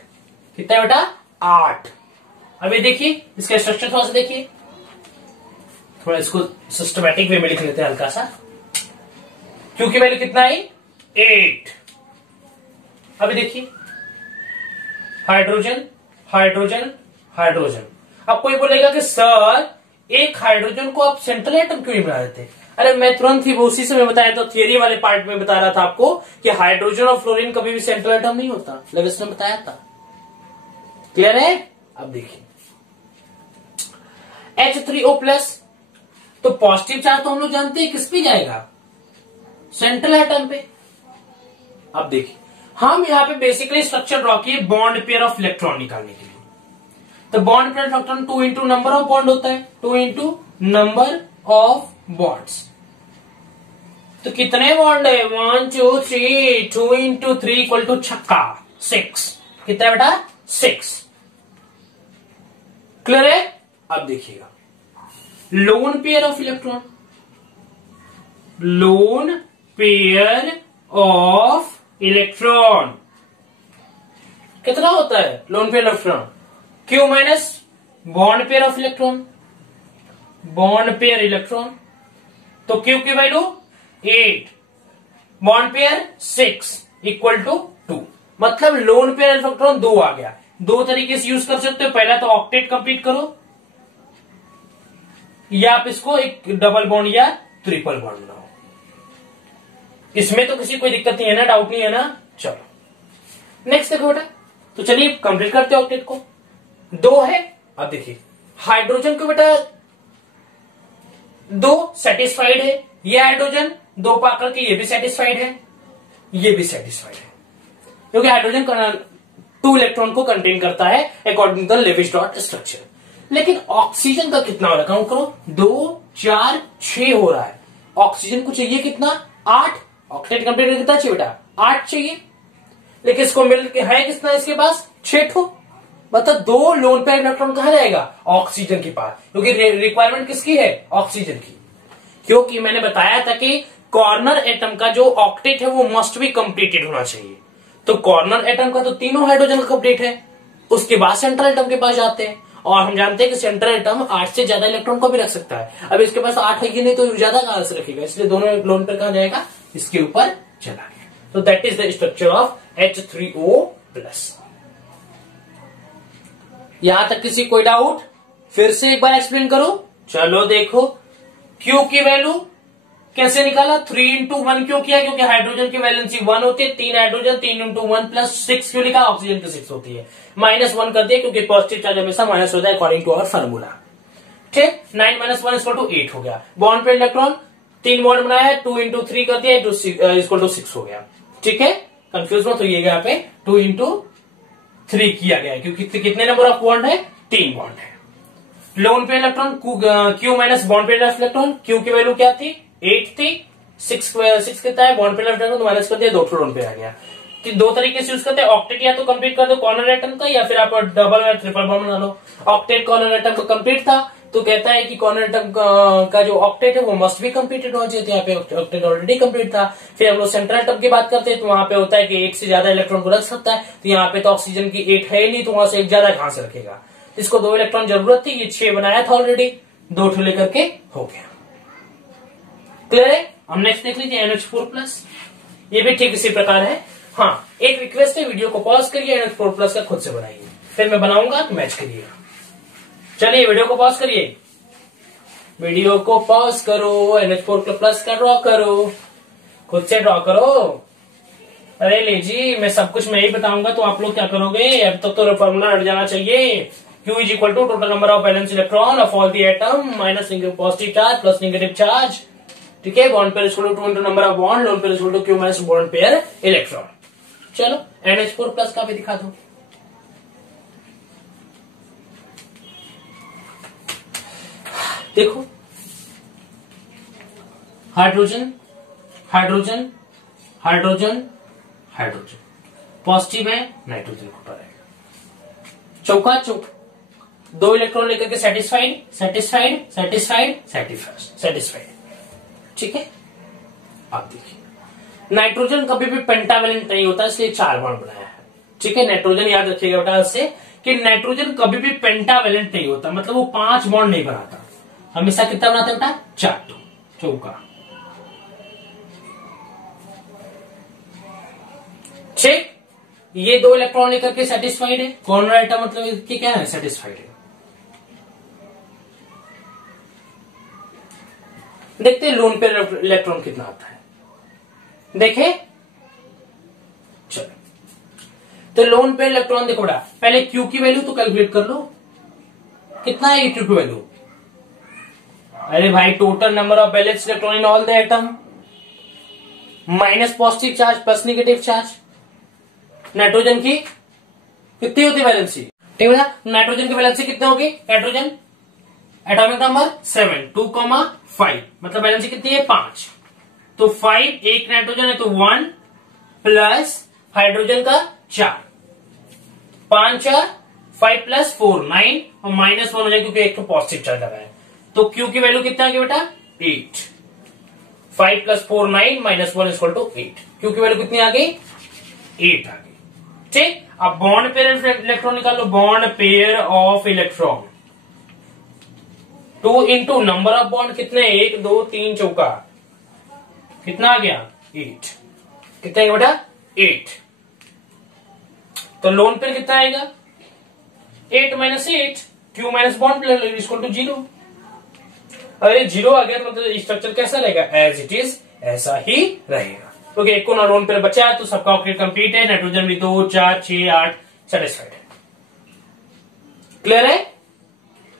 कितना है बेटा 8। अभी देखिए इसका स्ट्रक्चर थोड़ा सा देखिए, थोड़ा इसको सिस्टमैटिक वे में लिख लेते हैं हल्का सा। क्यू की वैल्यू कितना है 8। अभी देखिए हाइड्रोजन हाइड्रोजन हाइड्रोजन। अब कोई बोलेगा कि सर एक हाइड्रोजन को आप सेंट्रल एटम क्यों नहीं बना देते? अरे मैं तुरंत ही उसी से मैं बताया, तो थियरी वाले पार्ट में बता रहा था आपको कि हाइड्रोजन और फ्लोरीन कभी भी सेंट्रल एटम नहीं होता, लेविस ने बताया था। क्लियर है? अब देखिए H3O प्लस, तो पॉजिटिव चार्ज तो हम लोग जानते हैं किस पे जाएगा, सेंट्रल एटम पे। अब देखिए हम यहाँ पे बेसिकली स्ट्रक्चर ड्रॉ किए बॉन्ड पेयर ऑफ इलेक्ट्रॉन निकालने के लिए। तो bond pair of electron 2 into number of bond होता है, 2 इंटू नंबर ऑफ बॉन्ड्स। तो कितने बॉन्ड है 1 2 3, 2 इंटू 3 इक्वल टू छक्का 6। कितना है बेटा 6। क्लियर है? अब देखिएगा lone pair of electron, lone pair of electron कितना होता है lone pair electron, Q minus bond pair of electron, bond pair electron. तो क्यू की value 8, bond pair 6 equal to 2। मतलब लोन पेयर इलेक्ट्रॉन 2 आ गया। दो तरीके से यूज कर सकते हो, पहला तो ऑक्टेट कंप्लीट करो, या आप इसको एक डबल बॉन्ड या ट्रिपल बॉन्ड बनाओ। इसमें तो किसी कोई दिक्कत नहीं है ना, डाउट नहीं है ना। चलो नेक्स्ट देखो बेटा, तो चलिए कंप्लीट करते हैं ऑक्टेट को। 2 है। अब देखिए हाइड्रोजन को बेटा 2 सेटिस्फाइड है, ये हाइड्रोजन 2 पाकर के ये भी सेटिस्फाइड है, ये भी सेटिस्फाइड है, क्योंकि हाइड्रोजन 2 इलेक्ट्रॉन को कंटेन करता है according to the Lewis dot structure. लेकिन ऑक्सीजन का कितना हो रहा है, काउंट करो 2 4 6 हो रहा है। ऑक्सीजन को चाहिए कितना 8, ऑक्टेट कंप्लीट कितना चाहिए बेटा 8 चाहिए, लेकिन इसको मिल के है कितना इसके पास 6 ठो। मतलब 2 लोन पेयर इलेक्ट्रॉन कहा जाएगा ऑक्सीजन के पास, क्योंकि रिक्वायरमेंट किसकी है ऑक्सीजन की। क्योंकि मैंने बताया था कि कॉर्नर एटम का जो ऑक्टेट है वो मस्ट बी कंप्लीटेड होना चाहिए। तो कॉर्नर एटम का तो तीनों हाइड्रोजन का कंप्लीट है, उसके बाद सेंट्रल एटम के पास जाते हैं। और हम जानते हैं कि सेंट्रल एटम 8 से ज्यादा इलेक्ट्रॉन को भी रख सकता है। अब इसके पास 8 है कि नहीं, तो ज्यादा कहां से रखेगा, इसलिए दोनों लोन पेयर कहां जाएगा इसके ऊपर चला गया। तो that is the structure of H3O plus. यहां तक किसी कोई डाउट? फिर से एक बार एक्सप्लेन करो। चलो देखो क्यू की वैल्यू कैसे निकाला, 3 इंटू 1 क्यों किया, क्योंकि हाइड्रोजन की वैलेंसी 1 होती है, 3 हाइड्रोजन 3 इंटू 1 प्लस 6 क्यों लिखा, ऑक्सीजन की 6 होती है, -1 कर दिया क्योंकि पॉजिटिव चार्ज हमेशा माइनस होता है अकॉर्डिंग टू आवर फार्मूला। ठीक, 9 - 1 इक्वल टू 8 हो गया। बॉन्ड पे इलेक्ट्रॉन 3 बॉन्ड बनाया, 2 इंटू 3 कर दिया इक्वल टू 6 हो गया। ठीक है, कंफ्यूज मत होइएगा, यहाँ पे 2 इंटू 3 किया गया है क्योंकि कितने नंबर ऑफ बॉन्ड है 3 बॉन्ड है। लोन पे इलेक्ट्रॉन क्यू माइनस बॉन्ड पे इलेक्ट्रॉन, क्यू की वैल्यू क्या थी 8 थी, 6 कितना है बॉन्ड पे इलेक्ट्रॉन तो माइनस कर दिया, 2 लोन पे आ गया। कि 2 तरीके से यूज करते हैं, ऑक्टेट या तो कंप्लीट कर दो कॉर्नर एटम का, या फिर आप डबल या ट्रिपल बॉन्ड बना लो। ऑक्टेट कॉर्नर एटम का कंप्लीट था तो कहता है कि कॉर्नर एटम का जो ऑक्टेट है वो मस्ट भी कंप्लीटेड होना चाहिए, यहाँ पे ऑक्टेट ऑलरेडी कंप्लीट था। फिर हम लोग सेंट्रल एटम की बात करते हैं तो वहां पे होता है कि 1 से ज्यादा इलेक्ट्रॉन को रख सकता है, तो यहाँ पे तो ऑक्सीजन की 8 है नहीं, तो वहां से 1 ज्यादा कहां से रखेगा। इसको 2 इलेक्ट्रॉन जरूरत थी, ये 6 बनाया था ऑलरेडी, 2 ठो लेकर के हो गया। क्लियर है? हम नेक्स्ट देख लीजिए NH4 प्लस, ये भी ठीक इसी प्रकार है। हाँ, एक रिक्वेस्ट है, वीडियो को पॉज करिए, NH4 प्लस का खुद से बनाइए, फिर मैं बनाऊंगा तो मैच करिएगा। चलिए वीडियो को पॉज करिए, वीडियो को पॉज करो, NH4 प्लस का ड्रॉ करो, खुद से ड्रॉ करो। अरे ले जी, मैं सब कुछ मैं ही बताऊंगा तो आप लोग क्या करोगे, अब तक तो फॉर्मूला हट जाना चाहिए। Q is equal to total number of balance electron of all the atom minus positive charge plus negative charge. ठीक है, bond pair equal to 2 into number of bond, lone pair equal to Q minus bond pair electron. चलो NH4 plus का भी दिखा दो। देखो hydrogen hydrogen hydrogen hydrogen, positive है nitrogen को रहेगा। चौका चौका, 2 इलेक्ट्रॉन लेकर के satisfied satisfied satisfied satisfied satisfied. ठीक है, आप देखिए नाइट्रोजन कभी भी पेंटावेलेंट नहीं होता, इसलिए 4 बॉन्ड बनाया है। ठीक है, नाइट्रोजन याद रखिएगा बेटा इससे कि नाइट्रोजन कभी भी पेंटावेलेंट नहीं होता, मतलब वो 5 बॉन्ड नहीं बनाता, हमेशा कितना बनाता है बेटा? 4। चौका। ठीक, ये 2 इलेक्ट्रॉन लेकर के सेटिस्फाइड है, कॉर्नर आइटम मतलब इसकी क्या है? सेटिस्फाइड है। देखते हैं लोन पेयर इलेक्ट्रॉन कितना आता है, देखे। चलो, तो लोन पेयर इलेक्ट्रॉन देखो बेटा, पहले क्यू की वैल्यू तो कैलकुलेट कर लो, कितना है क्यू की वैल्यू? अरे भाई, total number of balance electron in all the atom minus positive charge plus negative charge. Nitrogen की कितनी होती है वैलेंसी? ठीक है, नाइट्रोजन की वैलेंसी कितनी होगी? नाइट्रोजन एटॉमिक नंबर 7, 2,5, मतलब वैलेंसी कितनी है? 5। तो 5, एक नाइट्रोजन है तो 1 प्लस हाइड्रोजन का 4, 5 4, 5 प्लस 4 9 और माइनस 1 हो जाए क्योंकि एक तो पॉजिटिव चार्ज लगा है। तो क्यू की वैल्यू कितना आ गया बेटा? 8। 5 plus 4 9 minus 1 equal to 8। Q की वैल्यू कितनी आ गई? 8 आ गई। ठीक, अब बॉन्ड पेयर इलेक्ट्रॉन निकालो, bond pair of electron 2 into number of bond कितने? 1 2 3 चौका, कितना आ गया? 8। कितना आएगा बेटा? 8। तो लोन पेयर कितना आएगा? 8 minus 8, Q minus bond equal to 0। अरे 0 आ गया तो मतलब स्ट्रक्चर कैसा रहेगा? एज इट इज ऐसा ही रहेगा। क्योंकि एक को ना लोन पेयर बचा है तो सबका ऑक्टेट कंप्लीट है। नाइट्रोजन भी 2 4 6 8 सेटिस्फाइड है। क्लियर है?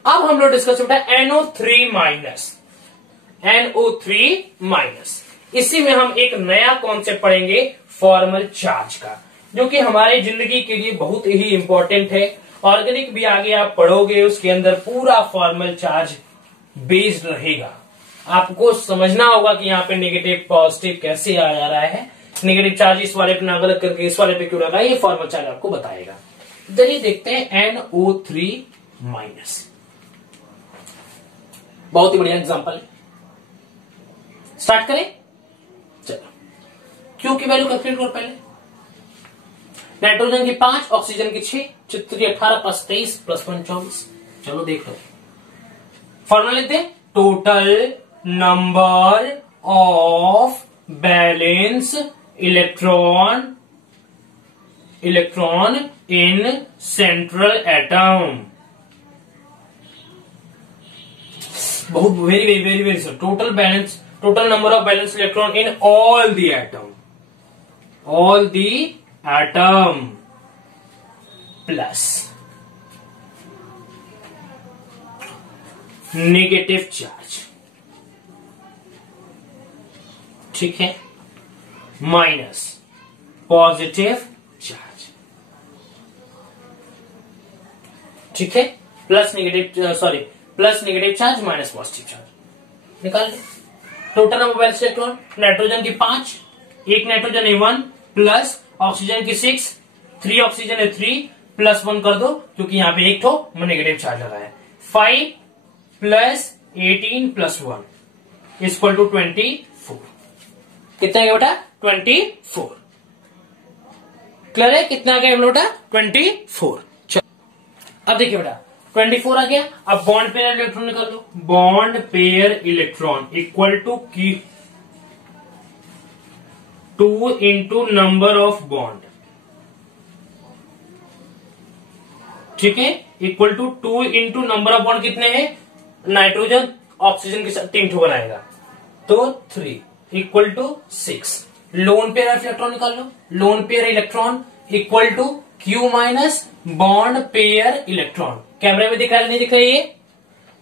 अब हम लोग डिस्कस करते हैं NO3 माइनस, NO3 माइनस। इसी में हम एक नया कॉन्सेप्ट पढ़ेंगे फॉर्मल चार्ज का, जो कि हमारी जिंदगी के लिए बहुत ही इंपॉर्टेंट है। ऑर्गेनिक भी आगे आप पढ़ोगे, उसके अंदर पूरा फॉर्मल चार्ज बेस्ड रहेगा। आपको समझना होगा कि यहाँ पे नेगेटिव पॉजिटिव कैसे आ जा रहा है, नेगेटिव चार्ज इस वाले पे ना गलत करके इस वाले पे क्यों लगा, ये फॉर्मल चार्ज आपको बताएगा। चलिए देखते हैं NO3 माइनस। बहुत ही बढ़िया एग्जांपल है, स्टार्ट करें। चलो, क्यू की वैल्यू कैलकुलेट करो पहले। नाइट्रोजन की 5, ऑक्सीजन की 6, चित्र 18 प्लस 23 प्लस 1 24। चलो देख लो, फॉर्मूला लिखते हैं। Total number of balance electron in central atom. बहुत very very very sir. Total number of balance electron in all the atom plus negative charge, ठीक है, माइनस पॉजिटिव चार्ज, ठीक है, plus negative charge minus positive charge. निकाल दो total number valence electron. Nitrogen की 5, एक nitrogen है 1 plus oxygen की 6, 3 ऑक्सीजन है 3 प्लस 1 कर दो क्योंकि यहां पे एक तो नेगेटिव चार्ज लगा है। 5 प्लस 18 प्लस 1 इक्वल टू 24। कितना गया बेटा? 24। क्लियर है? कितना गया बेटा? 24। चलो अब देखिए बेटा, 24 आ गया। अब बॉन्ड पेयर इलेक्ट्रॉन निकाल लो। Bond pair electron equal to 2 into number of bond, ठीक है, equal to 2 into number of bond कितने हैं? नाइट्रोजन ऑक्सीजन के साथ 3 बनाएगा तो 3 equal to 6। Lone pair of electron निकाल लो। Lone pair electron equal to Q minus bond pair electron. कैमरे में दिख रहा है नहीं दिख रहा है? ये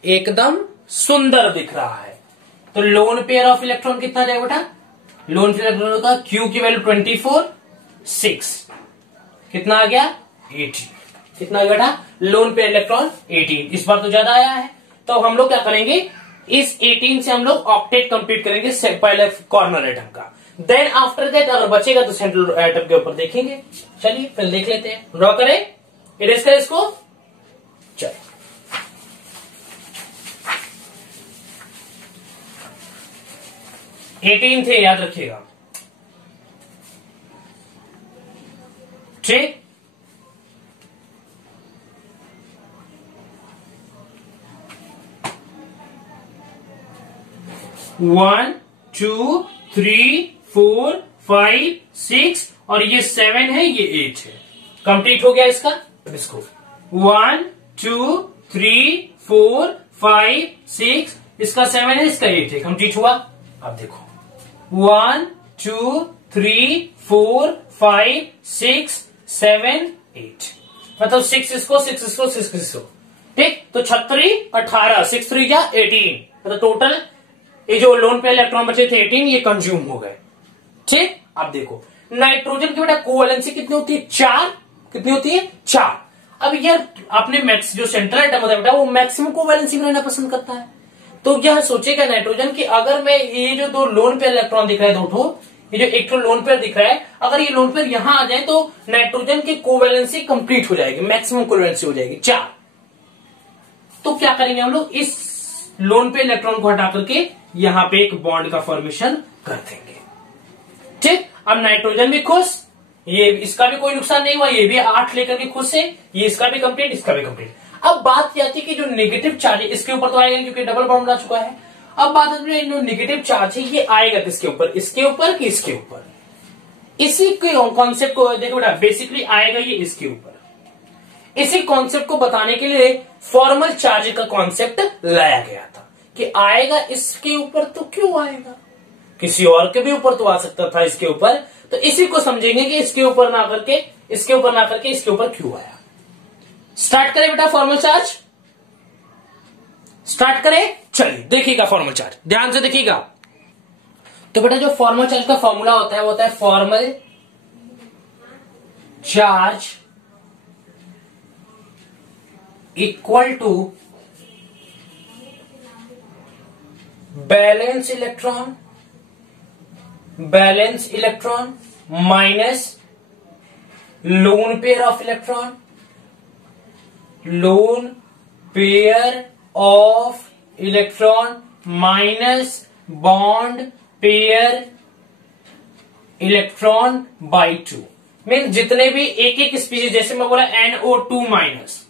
एकदम सुंदर दिख रहा है। तो लोन पेयर ऑफ इलेक्ट्रॉन कितना जाएगा बेटा? लोन पेयर इलेक्ट्रॉन का क्यू की वैल्यू 24, 6 कितना आ गया? 18। कितना आ गया बेटा? Lone pair electron 18। इस बार तो ज्यादा आया है, तो हम लोग क्या करेंगे, इस 18 से हम लोग ऑक्टेट कंप्लीट करेंगे पहले कॉर्नर एटम का। देन आफ्टर दैट अगर बचेगा तो सेंट्रल एटम के ऊपर देखेंगे। चलिए फिर देख लेते हैं, ड्रॉ करें, इरेज करें इसको। चलिए 18 थे, याद रखिएगा, ठीक। वन, टू, 3, 4, 5, 6 और ये 7 है, ये 8 है। कंप्लीट हो गया इसका। इसको 1, 2, 3, 4, 5, 6, इसका 7 है, इसका 8 है। कंप्लीट हुआ। अब देखो 1, 2, 3, 4, 5, 6, 7, 8, मतलब 6 इसको, 6 इसको, 6 इसको, ठीक। तो 36, 18, 6 3 क्या 18, मतलब टोटल ये जो लोन पे इलेक्ट्रॉन बचे थे 18, ये कंज्यूम हो गए, ठीक। अब देखो नाइट्रोजन की बेटा कोवैलेंसी कितनी होती है, 4। कितनी होती है, 4। अब यार आपने मैक्स जो सेंट्रल एटम होता है बेटा वो मैक्सिमम कोवैलेंसी में रहना पसंद करता है। तो यह सोचेगा नाइट्रोजन की अगर मैं ये जो दो लोन पेयर इलेक्ट्रॉन दिख रहा है, दो ठो, ये जो एक तो लोन पेयर दिख रहा है, अगर ये लोन पेयर यहां आ जाए तो नाइट्रोजन की कोवैलेंसी कंप्लीट हो जाएगी, मैक्सिमम कोवैलेंसी हो जाएगी 4। तो क्या करेंगे हम लोग, इस लोन पे इलेक्ट्रॉन को हटा करके यहां पे एक बॉन्ड का फॉर्मेशन कर देंगे, ठीक। अब नाइट्रोजन भी खुश, ये इसका भी कोई नुकसान नहीं हुआ, ये भी 8 लेकर के खुश है, ये इसका भी कंप्लीट, इसका भी कंप्लीट। अब बात क्या आती है कि जो नेगेटिव चार्ज है इसके ऊपर तो आएगा क्योंकि डबल बॉन्ड बना चुका है। अब बात आती है जो नेगेटिव चार्ज है ये आएगा किसके ऊपर, इसके ऊपर कि इसके ऊपर। इसी कॉन्सेप्ट को देखो बेटा, बेसिकली आएगा ये इसके ऊपर। इसी कॉन्सेप्ट को बताने के लिए फॉर्मल चार्ज का कॉन्सेप्ट लाया गया था कि आएगा इसके ऊपर तो क्यों आएगा, किसी और के भी ऊपर तो आ सकता था इसके ऊपर। तो इसी को समझेंगे कि इसके ऊपर ना करके, इसके ऊपर ना करके इसके ऊपर क्यों आया। स्टार्ट करें बेटा फॉर्मल चार्ज, स्टार्ट करें। चलिए देखिएगा फॉर्मल चार्ज, ध्यान से देखिएगा। तो बेटा जो फॉर्मल चार्ज का फॉर्मूला होता है वो होता है formal charge equal to balance electron minus lone pair of electron, lone pair of electron minus bond pair electron by 2। Mean जितने भी एक एक स्पीशीज, जैसे मैं बोला NO2 minus,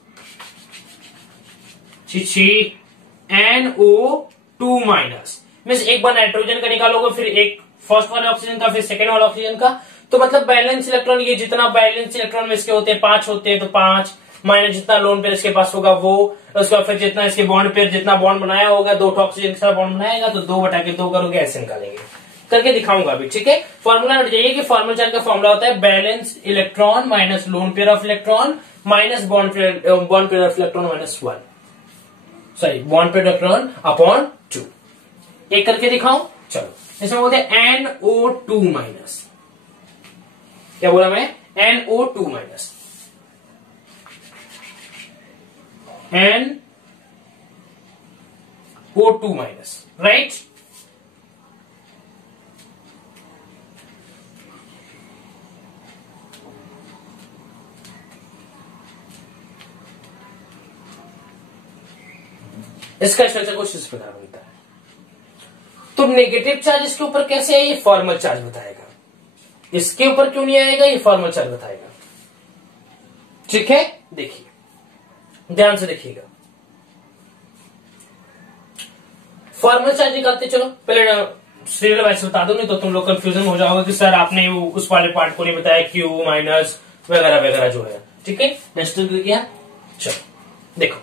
NO2 minus means एक बार नाइट्रोजन का निकालोगे, फिर एक फर्स्ट वाले ऑक्सीजन का, फिर सेकेंड वाले ऑक्सीजन का। तो मतलब बैलेंस इलेक्ट्रॉन, ये जितना बैलेंस इलेक्ट्रॉन में इसके होते हैं 5 होते हैं, तो 5 माइनस जितना लोन पेयर इसके पास होगा वो, उसके बाद फिर जितना इसके बॉन्ड पेयर जितना बॉन्ड बनाया होगा, 2 ऑक्सीजन के साथ बॉन्ड बनाएगा तो 2/2 करोगे, ऐसे निकालेंगे, करके दिखाऊंगा अभी, ठीक है। फॉर्मूला हट जाइए कि फॉर्मल चार्ज का फॉर्मूला होता है balance electron minus lone pair of electron minus bond pair of electron minus 1, sorry bond pair electron upon 2। एक करके दिखाऊं, चलो। इसमें बोलते हैं NO2 माइनस, क्या बोला मैं, NO2 minus, NO2 minus, right. इसका स्ट्रक्चर कुछ इस प्रकार होता है। तो नेगेटिव चार्ज इसके ऊपर कैसे है, ये फॉर्मल चार्ज बताएगा। इसके ऊपर क्यों नहीं आएगा, ये फॉर्मल चार्ज बताएगा, ठीक है। देखिए ध्यान से देखिएगा, फॉर्मल चार्ज निकालते चलो। पहले सीरियल वाइज बता दो, नहीं तो तुम लोग कंफ्यूजन हो जाओगे कि सर आपने वो उस वाले पार्ट को नहीं बताया, Q माइनस वगैरह वगैरह जो है, ठीक है। नेक्स्ट किया, चलो देखो।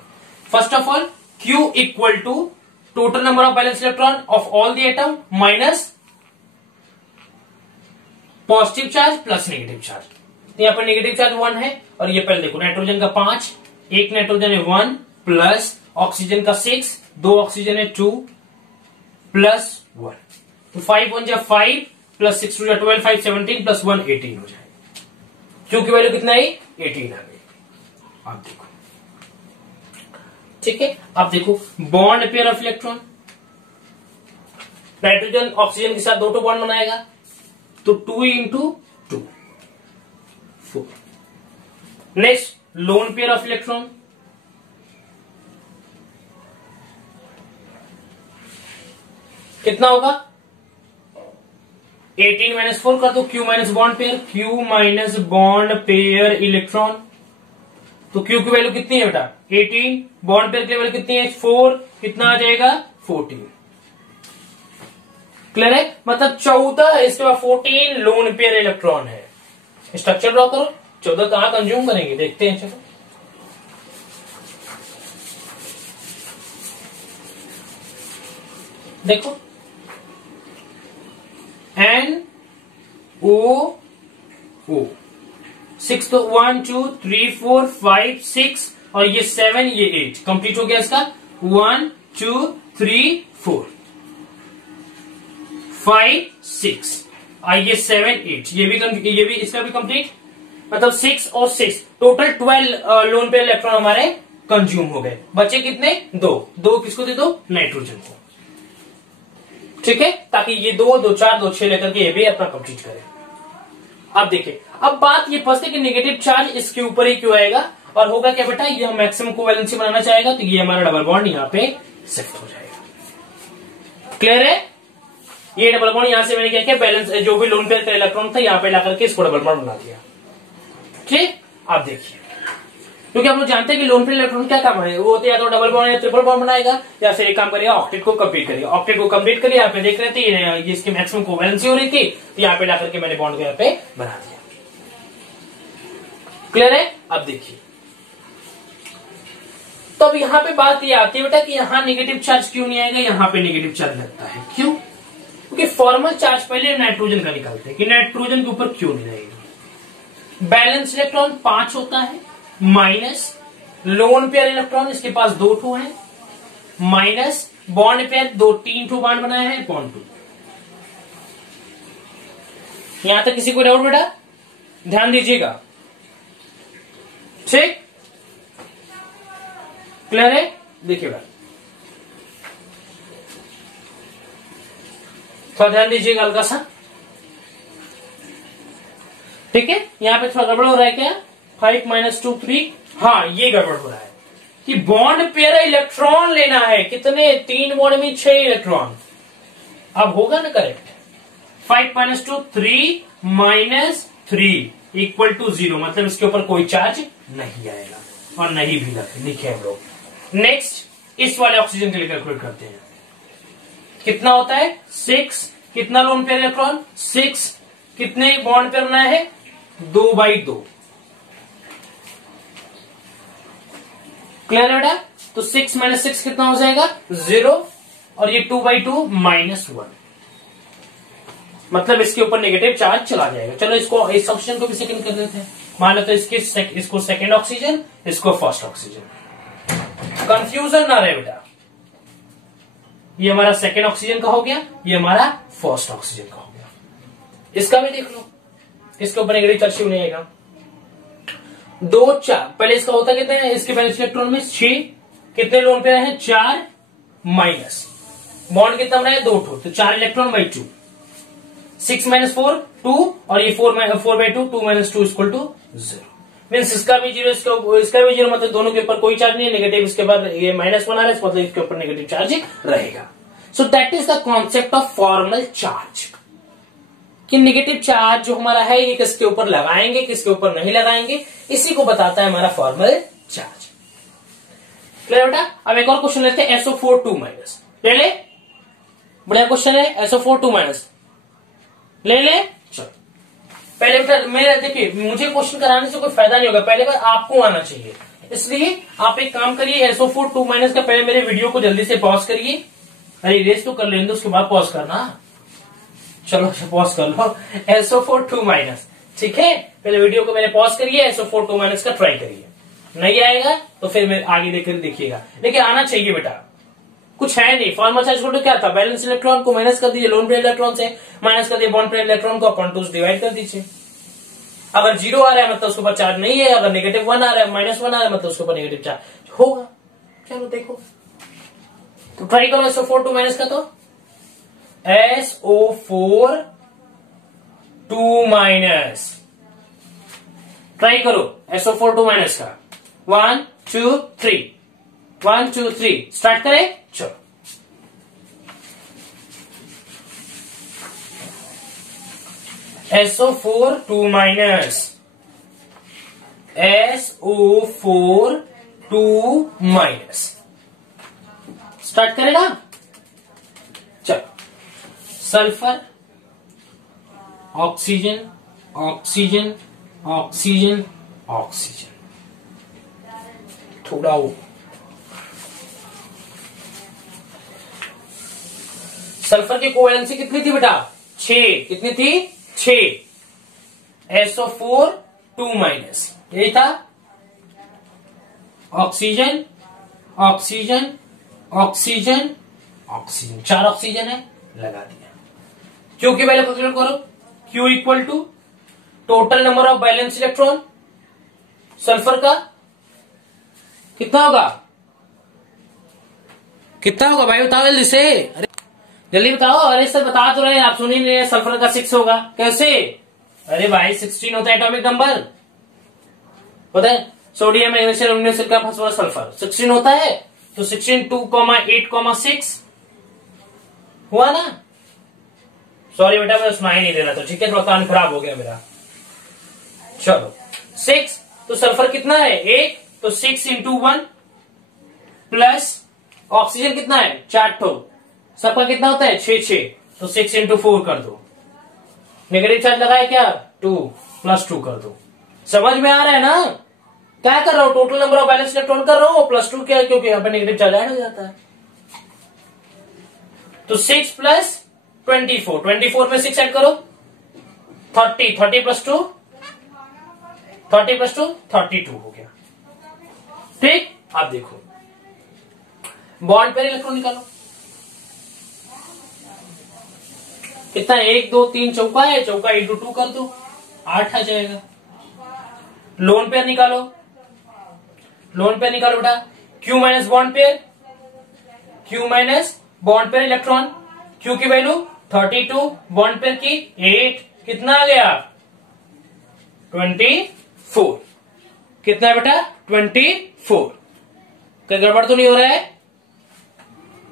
First of all Q equal to total number of balance electron of all the atom minus positive charge plus negative charge. तो यहाँ पर नेगेटिव चार्ज 1 है, और ये पहले देखो नाइट्रोजन का 5, एक नाइट्रोजन है 1 प्लस ऑक्सीजन का 6, 2 ऑक्सीजन है 2 प्लस 1, तो 5 1 जा 5 प्लस 6 2 जा 12, 5 17 प्लस 1 18 हो जाएगा। क्यू की वैल्यू कितना है, 18 आ गई। आप देखो, ठीक है। अब देखो bond pair of electron, nitrogen oxygen के साथ 2 बॉन्ड बनाएगा, तो 2 into 2 4। Next loan pair of electron, कितना होगा 18 माइनस 4 कर दो, Q minus bond pair, Q minus bond pair electron. तो क्यू की वैल्यू कितनी है बेटा 18, बॉन्ड पेयर की वैल्यू कितनी है 4, कितना आ जाएगा 14। क्लियर है, मतलब 14 इसके बाद 14 लोन पेयर इलेक्ट्रॉन है। स्ट्रक्चर ड्रॉ करो, 14 कहां कंज्यूम करेंगे देखते हैं। चलो देखो एन ओ ओ 6, तो 1 2 3 4 5 6 और ये 7 ये 8 कंप्लीट हो गया इसका। 1 2 3 4 5 6 और ये 7 8 ये भी इसका भी कंप्लीट, मतलब 6 और 6 टोटल 12 लोन पेयर इलेक्ट्रॉन हमारे कंज्यूम हो गए। बचे कितने 2 किसको दे दो नाइट्रोजन को। ठीक है, ताकि ये 2 2 4 2 6 लेकर के ये भी अपना कंप्लीट करे। अब देखिए, अब बात ये फंसते कि नेगेटिव चार्ज इसके ऊपर ही क्यों आएगा और होगा क्या बेटा, ये हम मैक्सिमम कोवैलेंसी बनाना चाहेगा तो ये हमारा डबल बॉन्ड यहाँ पे शिफ्ट हो जाएगा। क्लियर है, ये डबल बॉन्ड यहां से मैंने क्या किया, बैलेंस जो भी लोन पेयर का इलेक्ट्रॉन था यहाँ पे लाकर के इसको डबल बॉन्ड बना दिया। ठीक, अब देखिए, क्योंकि हम लोग जानते हैं कि लोन पेयर इलेक्ट्रॉन क्या काम है, वो होते या तो डबल बॉन्ड या ट्रिपल बॉन्ड बनाएगा या फिर एक काम करिएगा ऑक्टेट को कंप्लीट करिए। ऑक्टेट को कंप्लीट करिए, यहाँ पे देख रहे थे ये इसकी मैक्सिमम कोवैलेंसी हो रही थी तो यहाँ पे लाकर के मैंने बॉन्ड को यहाँ पे बना दिया। क्लियर है, अब देखिए, तो अब यहाँ पे बात ये आती है बेटा कि यहाँ नेगेटिव चार्ज क्यों नहीं आएगा, यहाँ पे नेगेटिव चार्ज लगता है। क्यों, क्योंकि फॉर्मल चार्ज पहले नाइट्रोजन का निकालते हैं कि नाइट्रोजन के ऊपर क्यों नहीं रहेगा। बैलेंस इलेक्ट्रॉन 5 होता है, माइनस लोन पेयर इलेक्ट्रॉन इसके पास 2 ठो है, माइनस बॉन्ड पेयर 3 ठो बॉन्ड बनाया है बॉन्ड 2। यहां तक किसी को डाउट बेटा, ध्यान दीजिएगा। ठीक, क्लियर है, देखिएगा थोड़ा ध्यान दीजिएगा हल्का सा। ठीक है, यहां पे थोड़ा गड़बड़ हो रहा है क्या, 5 माइनस 2 3, हाँ ये गड़बड़ हो रहा है कि बॉन्ड पेयर इलेक्ट्रॉन लेना है, कितने 3 बॉन्ड में 6 इलेक्ट्रॉन। अब होगा ना correct, 5 minus 2 3 minus 3 equal to 0, मतलब इसके ऊपर कोई चार्ज नहीं आएगा और नहीं भी लिखे हम लोग। नेक्स्ट इस वाले ऑक्सीजन के लिए कैलकुलेट करते हैं, कितना होता है 6, कितना लोन पेयर इलेक्ट्रॉन 6, कितने बॉन्ड पेयर बनाया है 2/2। क्लियर है बेटा, तो 6 माइनस 6 कितना हो जाएगा 0 और ये 2/2 माइनस 1, मतलब इसके ऊपर नेगेटिव चार्ज चला जाएगा। चलो इसको इस ऑक्सीजन को भी सेकंड कर देते हैं, मान लो तो इसको सेकंड ऑक्सीजन, इसको फर्स्ट ऑक्सीजन। कंफ्यूजन ना रहे बेटा, ये हमारा सेकंड ऑक्सीजन का हो गया, ये हमारा फर्स्ट ऑक्सीजन का हो गया। इसका भी देख लो, इसके ऊपर नेगेटिव चार्ज क्यों नहीं आएगा। 2 4 पहले इसका होता कितना है, इसके बैलेंस इलेक्ट्रॉन में 6, कितने लोन पेयर है 4, माइनस बॉन्ड कितना बनाया 2 ठो, तो 4 इलेक्ट्रॉन बाई 2, 6 माइनस 4 2 और ये 4/2 2 माइनस 2 इक्वल टू 0। मीन्स इसका भी 0 इसका भी 0, मतलब दोनों के ऊपर कोई चार्ज नहीं है। नेगेटिव इसके बाद ये माइनस 1 आ रहा है, मतलब इसके ऊपर नेगेटिव चार्ज रहेगा। So that is the concept of formal charge, कि नेगेटिव चार्ज जो हमारा है ये किसके ऊपर लगाएंगे किसके ऊपर नहीं लगाएंगे, इसी को बताता है हमारा फॉर्मल चार्ज। क्लियर बेटा, अब एक और क्वेश्चन लेते हैं, SO4 2 माइनस ले ले, बढ़िया क्वेश्चन है, SO4 2 माइनस ले ले। चलो पहले बेटा मेरा देखिए, मुझे क्वेश्चन कराने से कोई फायदा नहीं होगा, पहले बार आपको आना चाहिए, इसलिए आप एक काम करिए, SO4 2 माइनस का पहले मेरे वीडियो को जल्दी से पॉज करिए, अरे इरेज तो कर लेंगे उसके बाद पॉज करना, चलो पॉज कर लो। SO4 2 माइनस, ठीक है, पहले वीडियो को मैंने पॉज करिए, SO4 2 माइनस का ट्राई करिए, नहीं आएगा तो फिर मैं आगे देखकर देखिएगा, लेकिन आना चाहिए बेटा। कुछ है नहीं, फॉर्मल चार्ज को क्या था, बैलेंस इलेक्ट्रॉन को माइनस कर दीजिए, लोन पेयर इलेक्ट्रॉन से माइनस कर दिए, बॉन्ड पेयर इलेक्ट्रॉन को अपॉन 2 से डिवाइड कर दीजिए। अगर 0 आ रहा है मतलब उसके ऊपर चार्ज नहीं है, अगर नेगेटिव 1 आ रहा है -1 आ रहा है मतलब उसके ऊपर नेगेटिव चार्ज होगा। चलो देखो, तो ट्राई करो SO4 2 माइनस का, तो SO4 2 माइनस। ट्राई करो SO4 2 माइनस का। 1 2 3 1 2 3 स्टार्ट करें। चलो SO4 2 minus, SO4 2 minus start करेगा। चलो sulphur, oxygen, oxygen, oxygen, oxygen, थोड़ा वो सल्फर की कोवैलेंसी कितनी थी बेटा? 6। कितनी थी? 6। SO4 2 माइनस, यही था। Oxygen, oxygen, oxygen, oxygen, 4 oxygen है, लगा दिया। क्यू की वैल्यू कैलकुलेट करो। Q equal to total number of balance electron. Sulphur का कितना होगा? कितना होगा भाई बताओ जल्दी से। अरे जल्दी बताओ। अरे सर बता तो रहे, आप सुन ही नहीं रहे। सल्फर का 6 होगा। कैसे? अरे भाई 16 होता है एटॉमिक नंबर, पता है? Sodium, magnesium, aluminium, silica, phosphorus, sulphur 16 होता है। तो 16 2,8,6 हुआ ना। सॉरी बेटा मैं सुना ही नहीं दे रहा था, ठीक है? थोड़ा कान खराब हो गया मेरा। चलो 6, तो सल्फर कितना है? 1, तो 6 इंटू 1 प्लस ऑक्सीजन कितना है? 4 ठो, सबका कितना होता है? 6, तो 6 इंटू 4 कर दो। नेगेटिव चार्ज लगाए क्या? 2 प्लस 2 कर दो। समझ में आ रहा है ना? क्या कर रहा हूं? Total number of balance electron कर रहा हूं प्लस 2 क्या, क्योंकि यहां पर नेगेटिव चार्ज ऐड हो जाता है। तो 6 प्लस 24, 24 में 6 ऐड करो 30, 30 प्लस 2 30 प्लस 2 32 हो गया। ठीक, आप देखो बॉन्ड पेयर इलेक्ट्रॉन निकालो। कितना? 1 2 3 चौका है, चौका इंटू 2 कर दो, 8 आ जाएगा। लोन पेयर निकालो। लोन पेयर निकालो बेटा। Q minus bond pair, Q minus bond pair electron. Q की वैल्यू 32, बॉन्ड पेयर की 8, कितना आ गया? 24। कितना है बेटा? 24। कहीं गड़बड़ तो नहीं हो रहा है?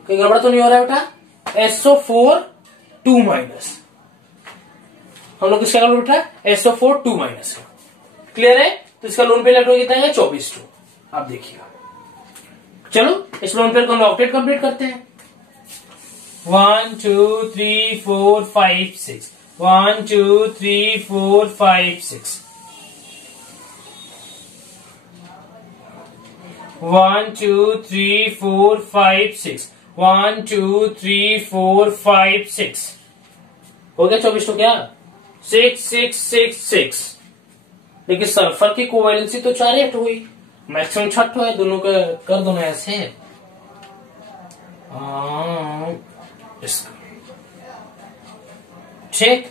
कहीं गड़बड़ तो नहीं हो रहा है बेटा? SO4 2 माइनस, हम लोग किसका कर बेटा? SO4 2 माइनस का। क्लियर है? तो इसका लोन पेयर इलेक्ट्रॉन कितना है? 24। आप देखिएगा। चलो इस लोन पेयर को हम ऑक्टेट कंप्लीट करते हैं। 1 2 3 4 5 6 1 2 3 4 5 6 1 2 3 4 5 6 1 2 3 4 5 6 हो गया 24 तो क्या? 6 6 6 6। लेकिन सल्फर की कोवैलेंसी तो 4 हुई, मैक्सिमम 6 है। दोनों का कर दो ना ऐसे। इसका ठीक।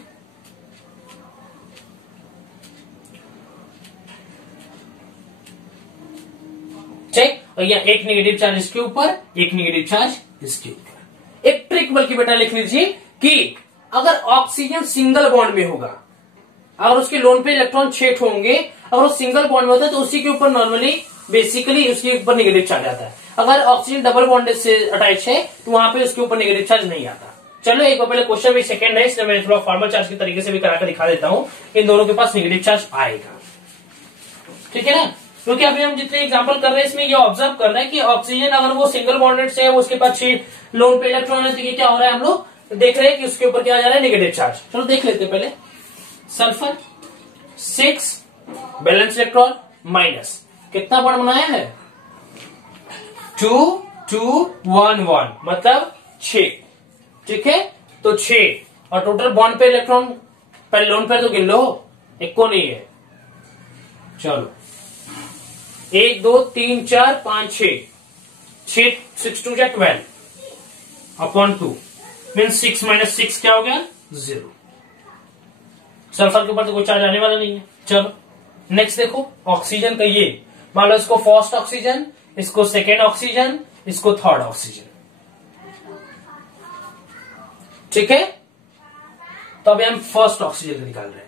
ठीक, और यहाँ एक नेगेटिव चार्ज इसके ऊपर, एक नेगेटिव चार्ज इसके ऊपर। एक ट्रिक बल्कि बेटा लिख लीजिए कि अगर ऑक्सीजन सिंगल बॉन्ड में होगा, अगर उसके लोन पे इलेक्ट्रॉन 6 होंगे, अगर वो सिंगल बॉन्ड में होता है तो उसी के ऊपर नॉर्मली बेसिकली उसके ऊपर नेगेटिव चार्ज आता है। अगर ऑक्सीजन डबल बॉन्ड से अटैच है तो वहां पे उसके ऊपर नेगेटिव चार्ज नहीं आता। चलो एक बार पहले क्वेश्चन भी सेकंड है, इसलिए मैं थोड़ा फॉर्मल चार्ज के तरीके से भी कराकर दिखा देता हूं। इन दोनों के पास नेगेटिव चार्ज आएगा, ठीक है ना? क्योंकि अभी हम जितने एग्जांपल कर रहे हैं इसमें ये ऑब्जर्व कर रहे हैं कि ऑक्सीजन अगर वो सिंगल बॉन्डेड से है, उसके पास 6 लोन पे इलेक्ट्रॉन है, तो ये क्या हो रहा है? हम लोग देख रहे हैं कि उसके ऊपर क्या आ जा रहा है? Negative charge. चलो देख लेते हैं पहले। सल्फर 6 बैलेंस इलेक्ट्रॉन माइनस, कितना बॉन्ड बनाया है? 2 2 1 1, मतलब 6। ठीक है, तो 6 और टोटल बॉन्ड पे इलेक्ट्रॉन पहले लोन पे तो गिन लो, एक को नहीं है। चलो 1 2 3 4 5 6 6 2 12 अपॉन 2 मीन्स 6 माइनस 6 क्या हो गया? 0। सल्फर के ऊपर तो कोई चार्ज आने वाला नहीं है। चलो नेक्स्ट देखो ऑक्सीजन का। ये मान लो इसको फर्स्ट ऑक्सीजन, इसको सेकेंड ऑक्सीजन, इसको थर्ड ऑक्सीजन, ठीक है? तो अभी हम फर्स्ट ऑक्सीजन निकाल रहे हैं।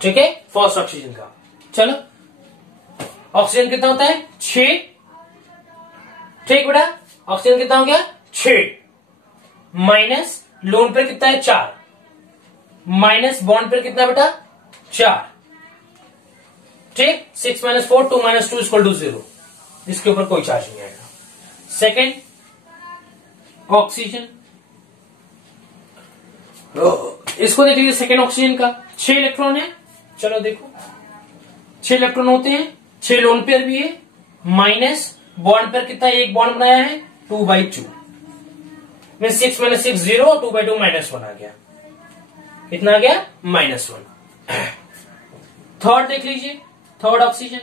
ठीक है, फर्स्ट ऑक्सीजन का। चलो, ऑक्सीजन कितना होता है 6। ठीक बेटा, ऑक्सीजन कितना हो गया 6 माइनस लोन पेयर कितना है 4 माइनस बॉन्ड पेयर कितना बेटा 4। ठीक, 6 - 4 2 - 2 = 0। इसके ऊपर कोई चार्ज नहीं आएगा। सेकेंड ऑक्सीजन, इसको देख लीजिए। सेकेंड ऑक्सीजन का 6 इलेक्ट्रॉन है। चलो देखो, 6 इलेक्ट्रॉन होते हैं, 6 लोन पेयर भी है, माइनस बॉन्ड पेयर कितना, एक बॉन्ड बनाया है 2/2 में 6 - 6 0, 2/2 -1 आ गया। कितना आ गया -1। थर्ड देख लीजिए, थर्ड ऑक्सीजन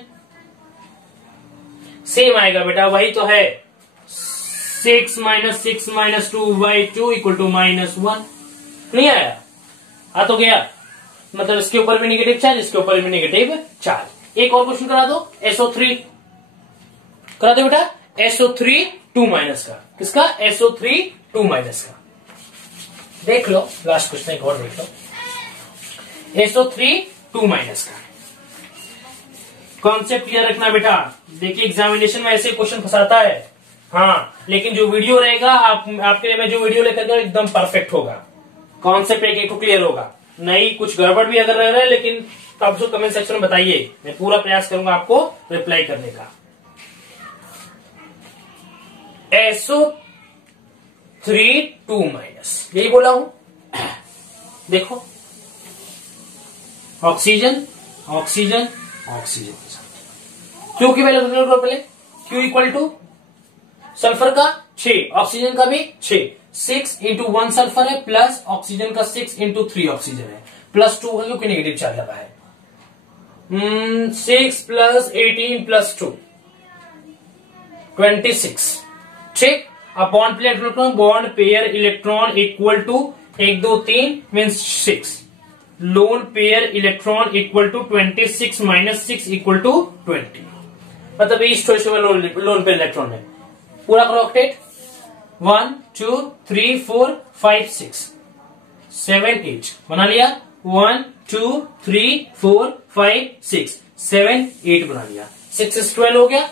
सेम आएगा बेटा, वही तो है 6 - 6 - 2/2 = -1। नहीं आया, आ तो गया, मतलब इसके ऊपर भी नेगेटिव चार्ज, इसके ऊपर भी नेगेटिव चार्ज। एक और क्वेश्चन करा दो, SO3 करा दो बेटा, SO3 2- का। किसका SO3 2- का। देख लो, लास्ट क्वेश्चन एक और देख लो, SO3 2- का। कॉन्सेप्ट क्लियर रखना बेटा। देखिए एग्जामिनेशन में ऐसे क्वेश्चन फंसाता है, हाँ, लेकिन जो वीडियो रहेगा आपके लिए मैं जो वीडियो लेकर गया एकदम परफेक्ट होगा, कॉन्सेप्ट एक को क्लियर होगा। नहीं कुछ गड़बड़ भी अगर रह रहा है, लेकिन आप उसको कमेंट सेक्शन में बताइए, मैं पूरा प्रयास करूंगा आपको रिप्लाई करने का। SO3 2- यही बोला हूं। देखो, ऑक्सीजन ऑक्सीजन ऑक्सीजन के साथ क्यू की वैल्यू पहले, क्यू = सल्फर का 6, ऑक्सीजन का भी 6, 6 × 1 सल्फर है, प्लस ऑक्सीजन का 6 × 3 ऑक्सीजन है, +2 है क्योंकि नेगेटिव चार्ज लगा है। 6 + 18 + 2 26। ठीक, अब bond pair electron, bond pair electron = 1 2 3 means 6, lone pair electron = 26 - 6 = 20। मतलब इस चॉइस में लोन पेयर इलेक्ट्रॉन है। पूरा करो ऑक्टेट, 1 2 3 4 5 6 7 8 बना लिया। 1 2 3 4 5 6 7 8 बना लिया। 6 × 12 हो गया।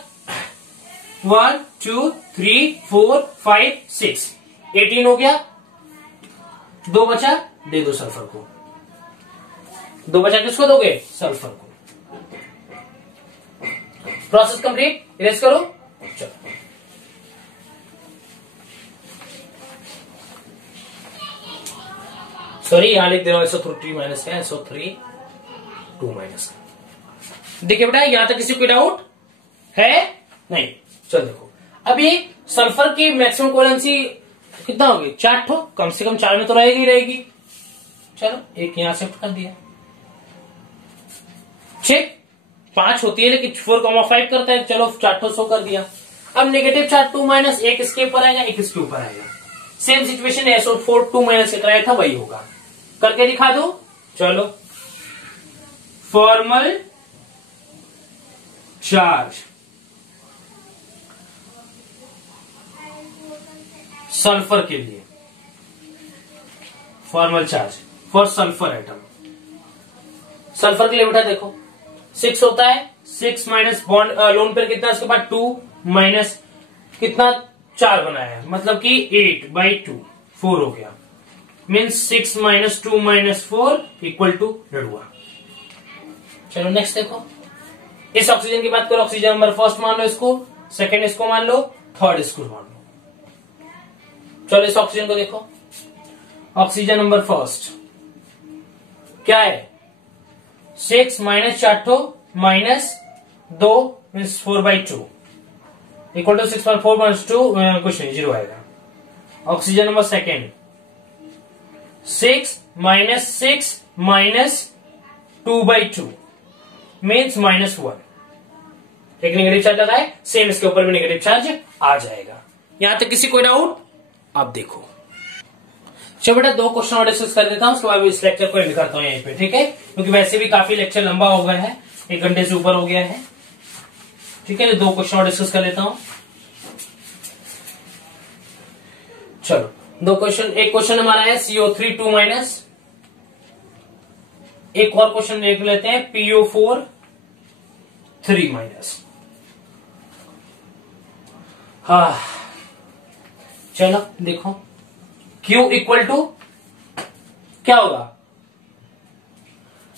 1 2 3 4 5 6 18 हो गया। 2 बचा, दे दो सल्फर को। 2 बचा, किसको दोगे सल्फर को। प्रोसेस कंप्लीट, इरेज करो। चलो, सॉरी यहां लिख दे रहा हूं SO3- का, SO3 2- का। देखिए बेटा, यहां तक किसी को डाउट है नहीं। चलो देखो, अब ये सल्फर की मैक्सिमम कोवेलेंसी कितना होगी 4 ठो, कम से कम 4 में तो रहेगी ही रहेगी। चलो एक यहां शिफ्ट कर दिया। ठीक, 5 होती है लेकिन 4,5 करता है, चलो 4 ठो 100 कर दिया। अब नेगेटिव चार्ज 2- एक इसके ऊपर आएगा, एक इसके ऊपर आएगा। सेम सिचुएशन SO4 2- से कराया था, वही होगा। करके दिखा दो। चलो, फॉर्मल चार्ज सल्फर के लिए, formal charge for sulphur atom. Sulphur के लिए बेटा देखो 6 होता है, 6 माइनस बॉन्ड लोन पेयर कितना, इसके बाद 2 माइनस कितना 4 बनाया है, मतलब कि 8/2 4 हो गया। मीन्स 6 - 2 - 4 = लड़ुआ। चलो नेक्स्ट देखो, इस ऑक्सीजन की बात करो। ऑक्सीजन नंबर फर्स्ट मान लो इसको, सेकंड इसको मान लो, थर्ड इसको मान लो। चलो इस ऑक्सीजन को देखो, ऑक्सीजन नंबर फर्स्ट क्या है 6 - 4 ठो -2 मीन्स 4/2 = 6 × 4 - 2 कुछ नहीं, 0 आएगा। ऑक्सीजन नंबर सेकेंड 6 - 6 - 2/2 मीन्स -1, एक नेगेटिव चार्ज लगा है, सेम इसके ऊपर भी नेगेटिव चार्ज आ जाएगा। यहां तक किसी कोई डाउट। अब देखो, चलो बेटा 2 क्वेश्चन और डिस्कस कर देता हूं, उसके बाद इस लेक्चर को एंड करता हूं यहीं पे, ठीक है, क्योंकि वैसे भी काफी लेक्चर लंबा हो गया है, 1 घंटे से ऊपर हो गया है। ठीक है, 2 क्वेश्चन और डिस्कस कर लेता हूं। चलो, दो क्वेश्चन, एक क्वेश्चन हमारा है CO3 2 माइनस, एक और क्वेश्चन देख लेते हैं PO4 3 माइनस। हाँ चलो देखो, Q इक्वल टू क्या होगा?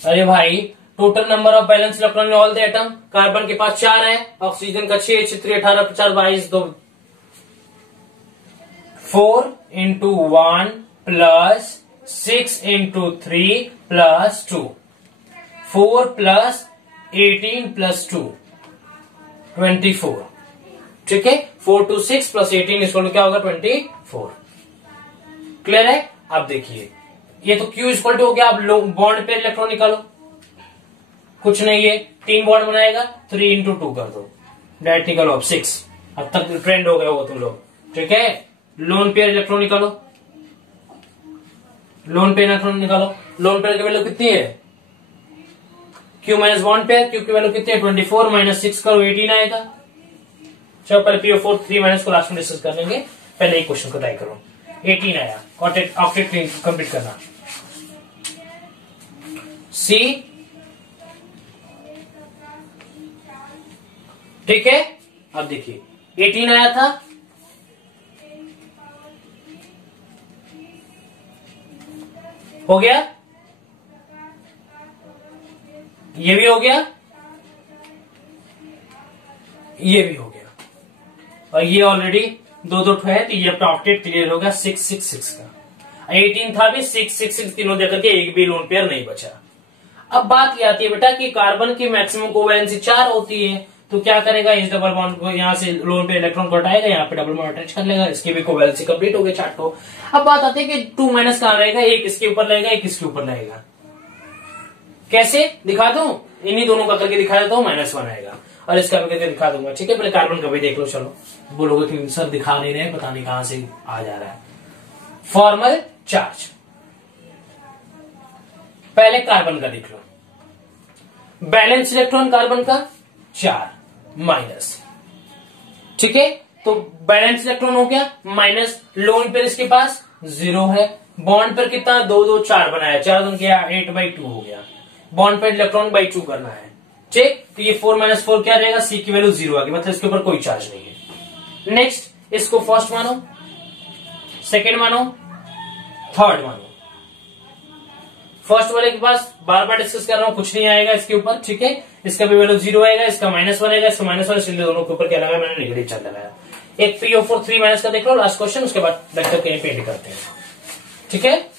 अरे भाई total number of balance electron in all the atom, carbon के पास 4 है, ऑक्सीजन का 6, 3 18 50 22 2 4 into 1 plus 6 into 3 plus 2, 4 plus 18 plus 2 24। ठीक है, 4 to 6 प्लस 18 इसको क्या होगा? 24। क्लियर है? अब देखिए ये तो Q इक्वल टू हो गया। अब बॉन्ड पे इलेक्ट्रॉन निकालो, कुछ नहीं है, 3 बॉन्ड बनाएगा, 3 इंटू 2 कर दो, डायरेक्ट निकालो अब 6। अब तक ट्रेंड हो गया होगा तुम लोग। ठीक है, लोन पेयर इलेक्ट्रॉन निकालो, लोन पेयर इलेक्ट्रॉन निकालो। लोन पेयर की वैल्यू कितनी है? Q minus bond pair, Q की वैल्यू कितनी है? 24 माइनस 6 करो 18 आएगा। चलो पहले PO4 3 माइनस को लास्ट में डिस्कस कर लेंगे, पहले एक क्वेश्चन को ट्राई करो। 18 आया, ऑक्टेट कंप्लीट करना। C ठीक है, अब देखिए 18 आया था, हो गया, ये भी हो गया, ये भी हो गया, और ये ऑलरेडी दो है, तो ये अपना ऑक्टेट क्लियर हो गया 666 का। 18 था भी, 666 तीनों देकर के एक भी लोन पेयर नहीं बचा। अब बात ये आती है बेटा कि कार्बन की मैक्सिमम कोवैलेंसी 4 होती है, तो क्या करेगा? इस डबल बॉन्ड को यहां से लोन पे इलेक्ट्रॉन को हटाएगा, यहाँ पे डबल बॉन्ड अटैच कर लेगा, इसकी भी कोवैलेंसी कंप्लीट हो गई 4 तो। अब बात आती है कि 2 माइनस कहां रहेगा? एक इसके ऊपर रहेगा, एक इसके ऊपर रहेगा। कैसे दिखा दूं? इन्हीं दोनों का करके दिखा देता हूं, -1 आएगा, और इसका भी करके दिखा दूंगा। ठीक है, पहले कार्बन का भी देख लो। चलो, बोलोगे कि सर दिखा नहीं रहे, पता नहीं कहां से आ जा रहा है। फॉर्मल चार्ज, पहले कार्बन का देख लो। बैलेंस इलेक्ट्रॉन कार्बन का 4 माइनस। ठीक है, तो बैलेंस इलेक्ट्रॉन हो गया माइनस। लोन पेयर इसके पास 0 है। बॉन्ड पर कितना? 2 2 4 बनाया, 4 दूनी क्या? 8/2 हो गया। बॉन्ड पर इलेक्ट्रॉन बाई 2 करना है। ठीक, तो ये 4 माइनस 4 क्या रहेगा? C की वैल्यू 0 आ गई, मतलब इसके ऊपर कोई चार्ज नहीं है। नेक्स्ट, इसको फर्स्ट मानो, सेकेंड मानो, थर्ड मानो। फर्स्ट वाले के पास बार बार डिस्कस कर रहा हूं, कुछ नहीं आएगा इसके ऊपर। ठीक है, इसका भी वैल्यू 0 आएगा, इसका -1 आएगा, इसका -1, इसलिए दोनों के ऊपर क्या लगाया मैंने? नेगेटिव चार्ज लगाया। एक PO4 3 माइनस का देख लो, लास्ट क्वेश्चन, उसके बाद लेक्चर कहीं पेंट करते हैं। ठीक है,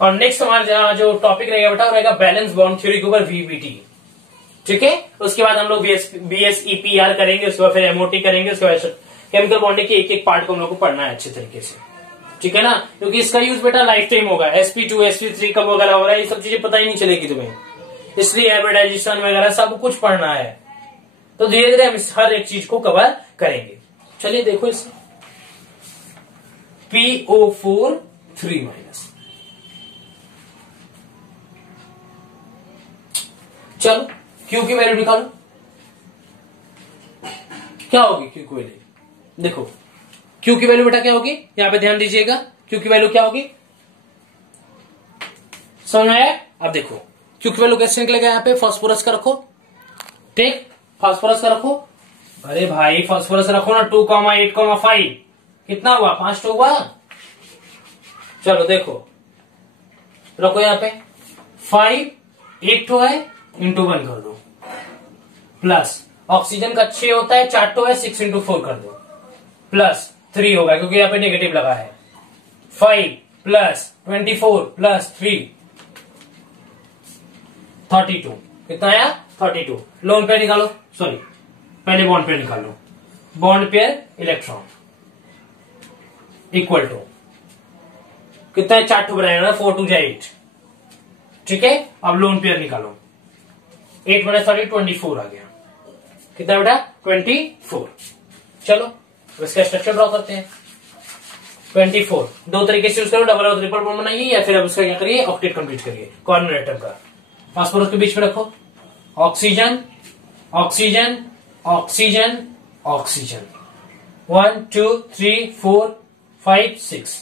और नेक्स्ट हमारा जो टॉपिक रहेगा बेटा रहेगा बैलेंस बॉन्ड थ्योरी के ऊपर VBT। ठीक है, उसके बाद हम लोग BSEPR करेंगे, उसके बाद फिर MOT करेंगे, उसके बाद केमिकल बॉन्डिंग के एक पार्ट को हम लोग को पढ़ना है अच्छे तरीके से। ठीक है ना, क्योंकि इसका यूज बेटा लाइफ टाइम होगा। sp2 sp3 कब वगैरह हो रहा है, ये सब चीजें पता ही नहीं चलेगी तुम्हें, इसलिए हाइब्रिडाइजेशन वगैरह सब कुछ पढ़ना है। तो धीरे धीरे हम हर एक चीज को कवर करेंगे। चलिए देखो इसे, PO4 3 माइनस। चलो Q की वैल्यू निकालो, क्या होगी Q की वैल्यू? देखो Q की वैल्यू बेटा क्या होगी, यहां पे ध्यान दीजिएगा। Q की वैल्यू क्या होगी, समझ में आया? अब देखो Q की वैल्यू कैसे निकलेगा, यहां पे फास्फोरस का रखो। ठीक, फास्फोरस का रखो। अरे भाई फास्फोरस रखो ना, 2,8,5 कितना हुआ? 5 तो हुआ। चलो देखो, रखो यहां पे 5, एक तो है, इंटू 1 कर दो, प्लस ऑक्सीजन का 6 होता है, 4 तो है, 6 इंटू 4 कर दो, प्लस 3 होगा क्योंकि यहां पे नेगेटिव लगा है। 5 प्लस 24 प्लस 3 32, कितना आया? 32। लोन पेयर निकालो, सॉरी पहले बॉन्ड पेयर निकालो। Bond pair electron equal to कितना है? 4 बनाएगा ना, 4 2 8। ठीक है, अब लोन पेयर निकालो। 8 - 30 24 आ गया। कितना बेटा? 24। चलो इसका स्ट्रक्चर ड्रॉ करते हैं। 24 दो तरीके से यूज करो, डबल और ट्रिपल बॉन्ड बनाइए, या फिर अब उसका क्या करिए? ऑक्टेट कंप्लीट करिए कॉर्नर एटम का। फास्फोरस के बीच में रखो, ऑक्सीजन ऑक्सीजन ऑक्सीजन ऑक्सीजन, 1 2 3 4 5 6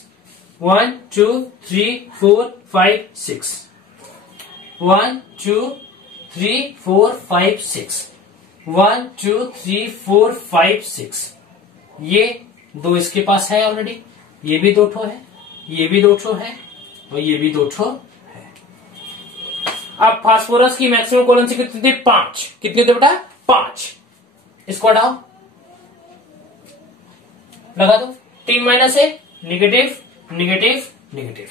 1 2 3 4 5 6 1 2 3 4 5 6 1 2 3 4 5 6। ये दो इसके पास है ऑलरेडी, ये भी दो ठो है, ये भी दो ठो है और ये भी दो ठो है। अब फास्फोरस की मैक्सिमम वैलेंसी कितनी थी? 5। कितनी थी बेटा? 5। इसको हटाओ, लगा दो 3 माइनस है, निगेटिव निगेटिव निगेटिव।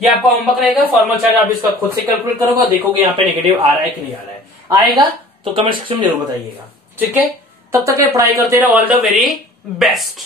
ये आपका होमवर्क रहेगा, फॉर्मल चार्ज आप इसका खुद से कैलकुलेट करोगे, देखोगे यहाँ पे निगेटिव आ रहा है कि नहीं आ रहा है। आएगा तो कमेंट सेक्शन में जरूर बताइएगा, ठीक है। तब तक ये पढ़ाई करते रहो। All the very best.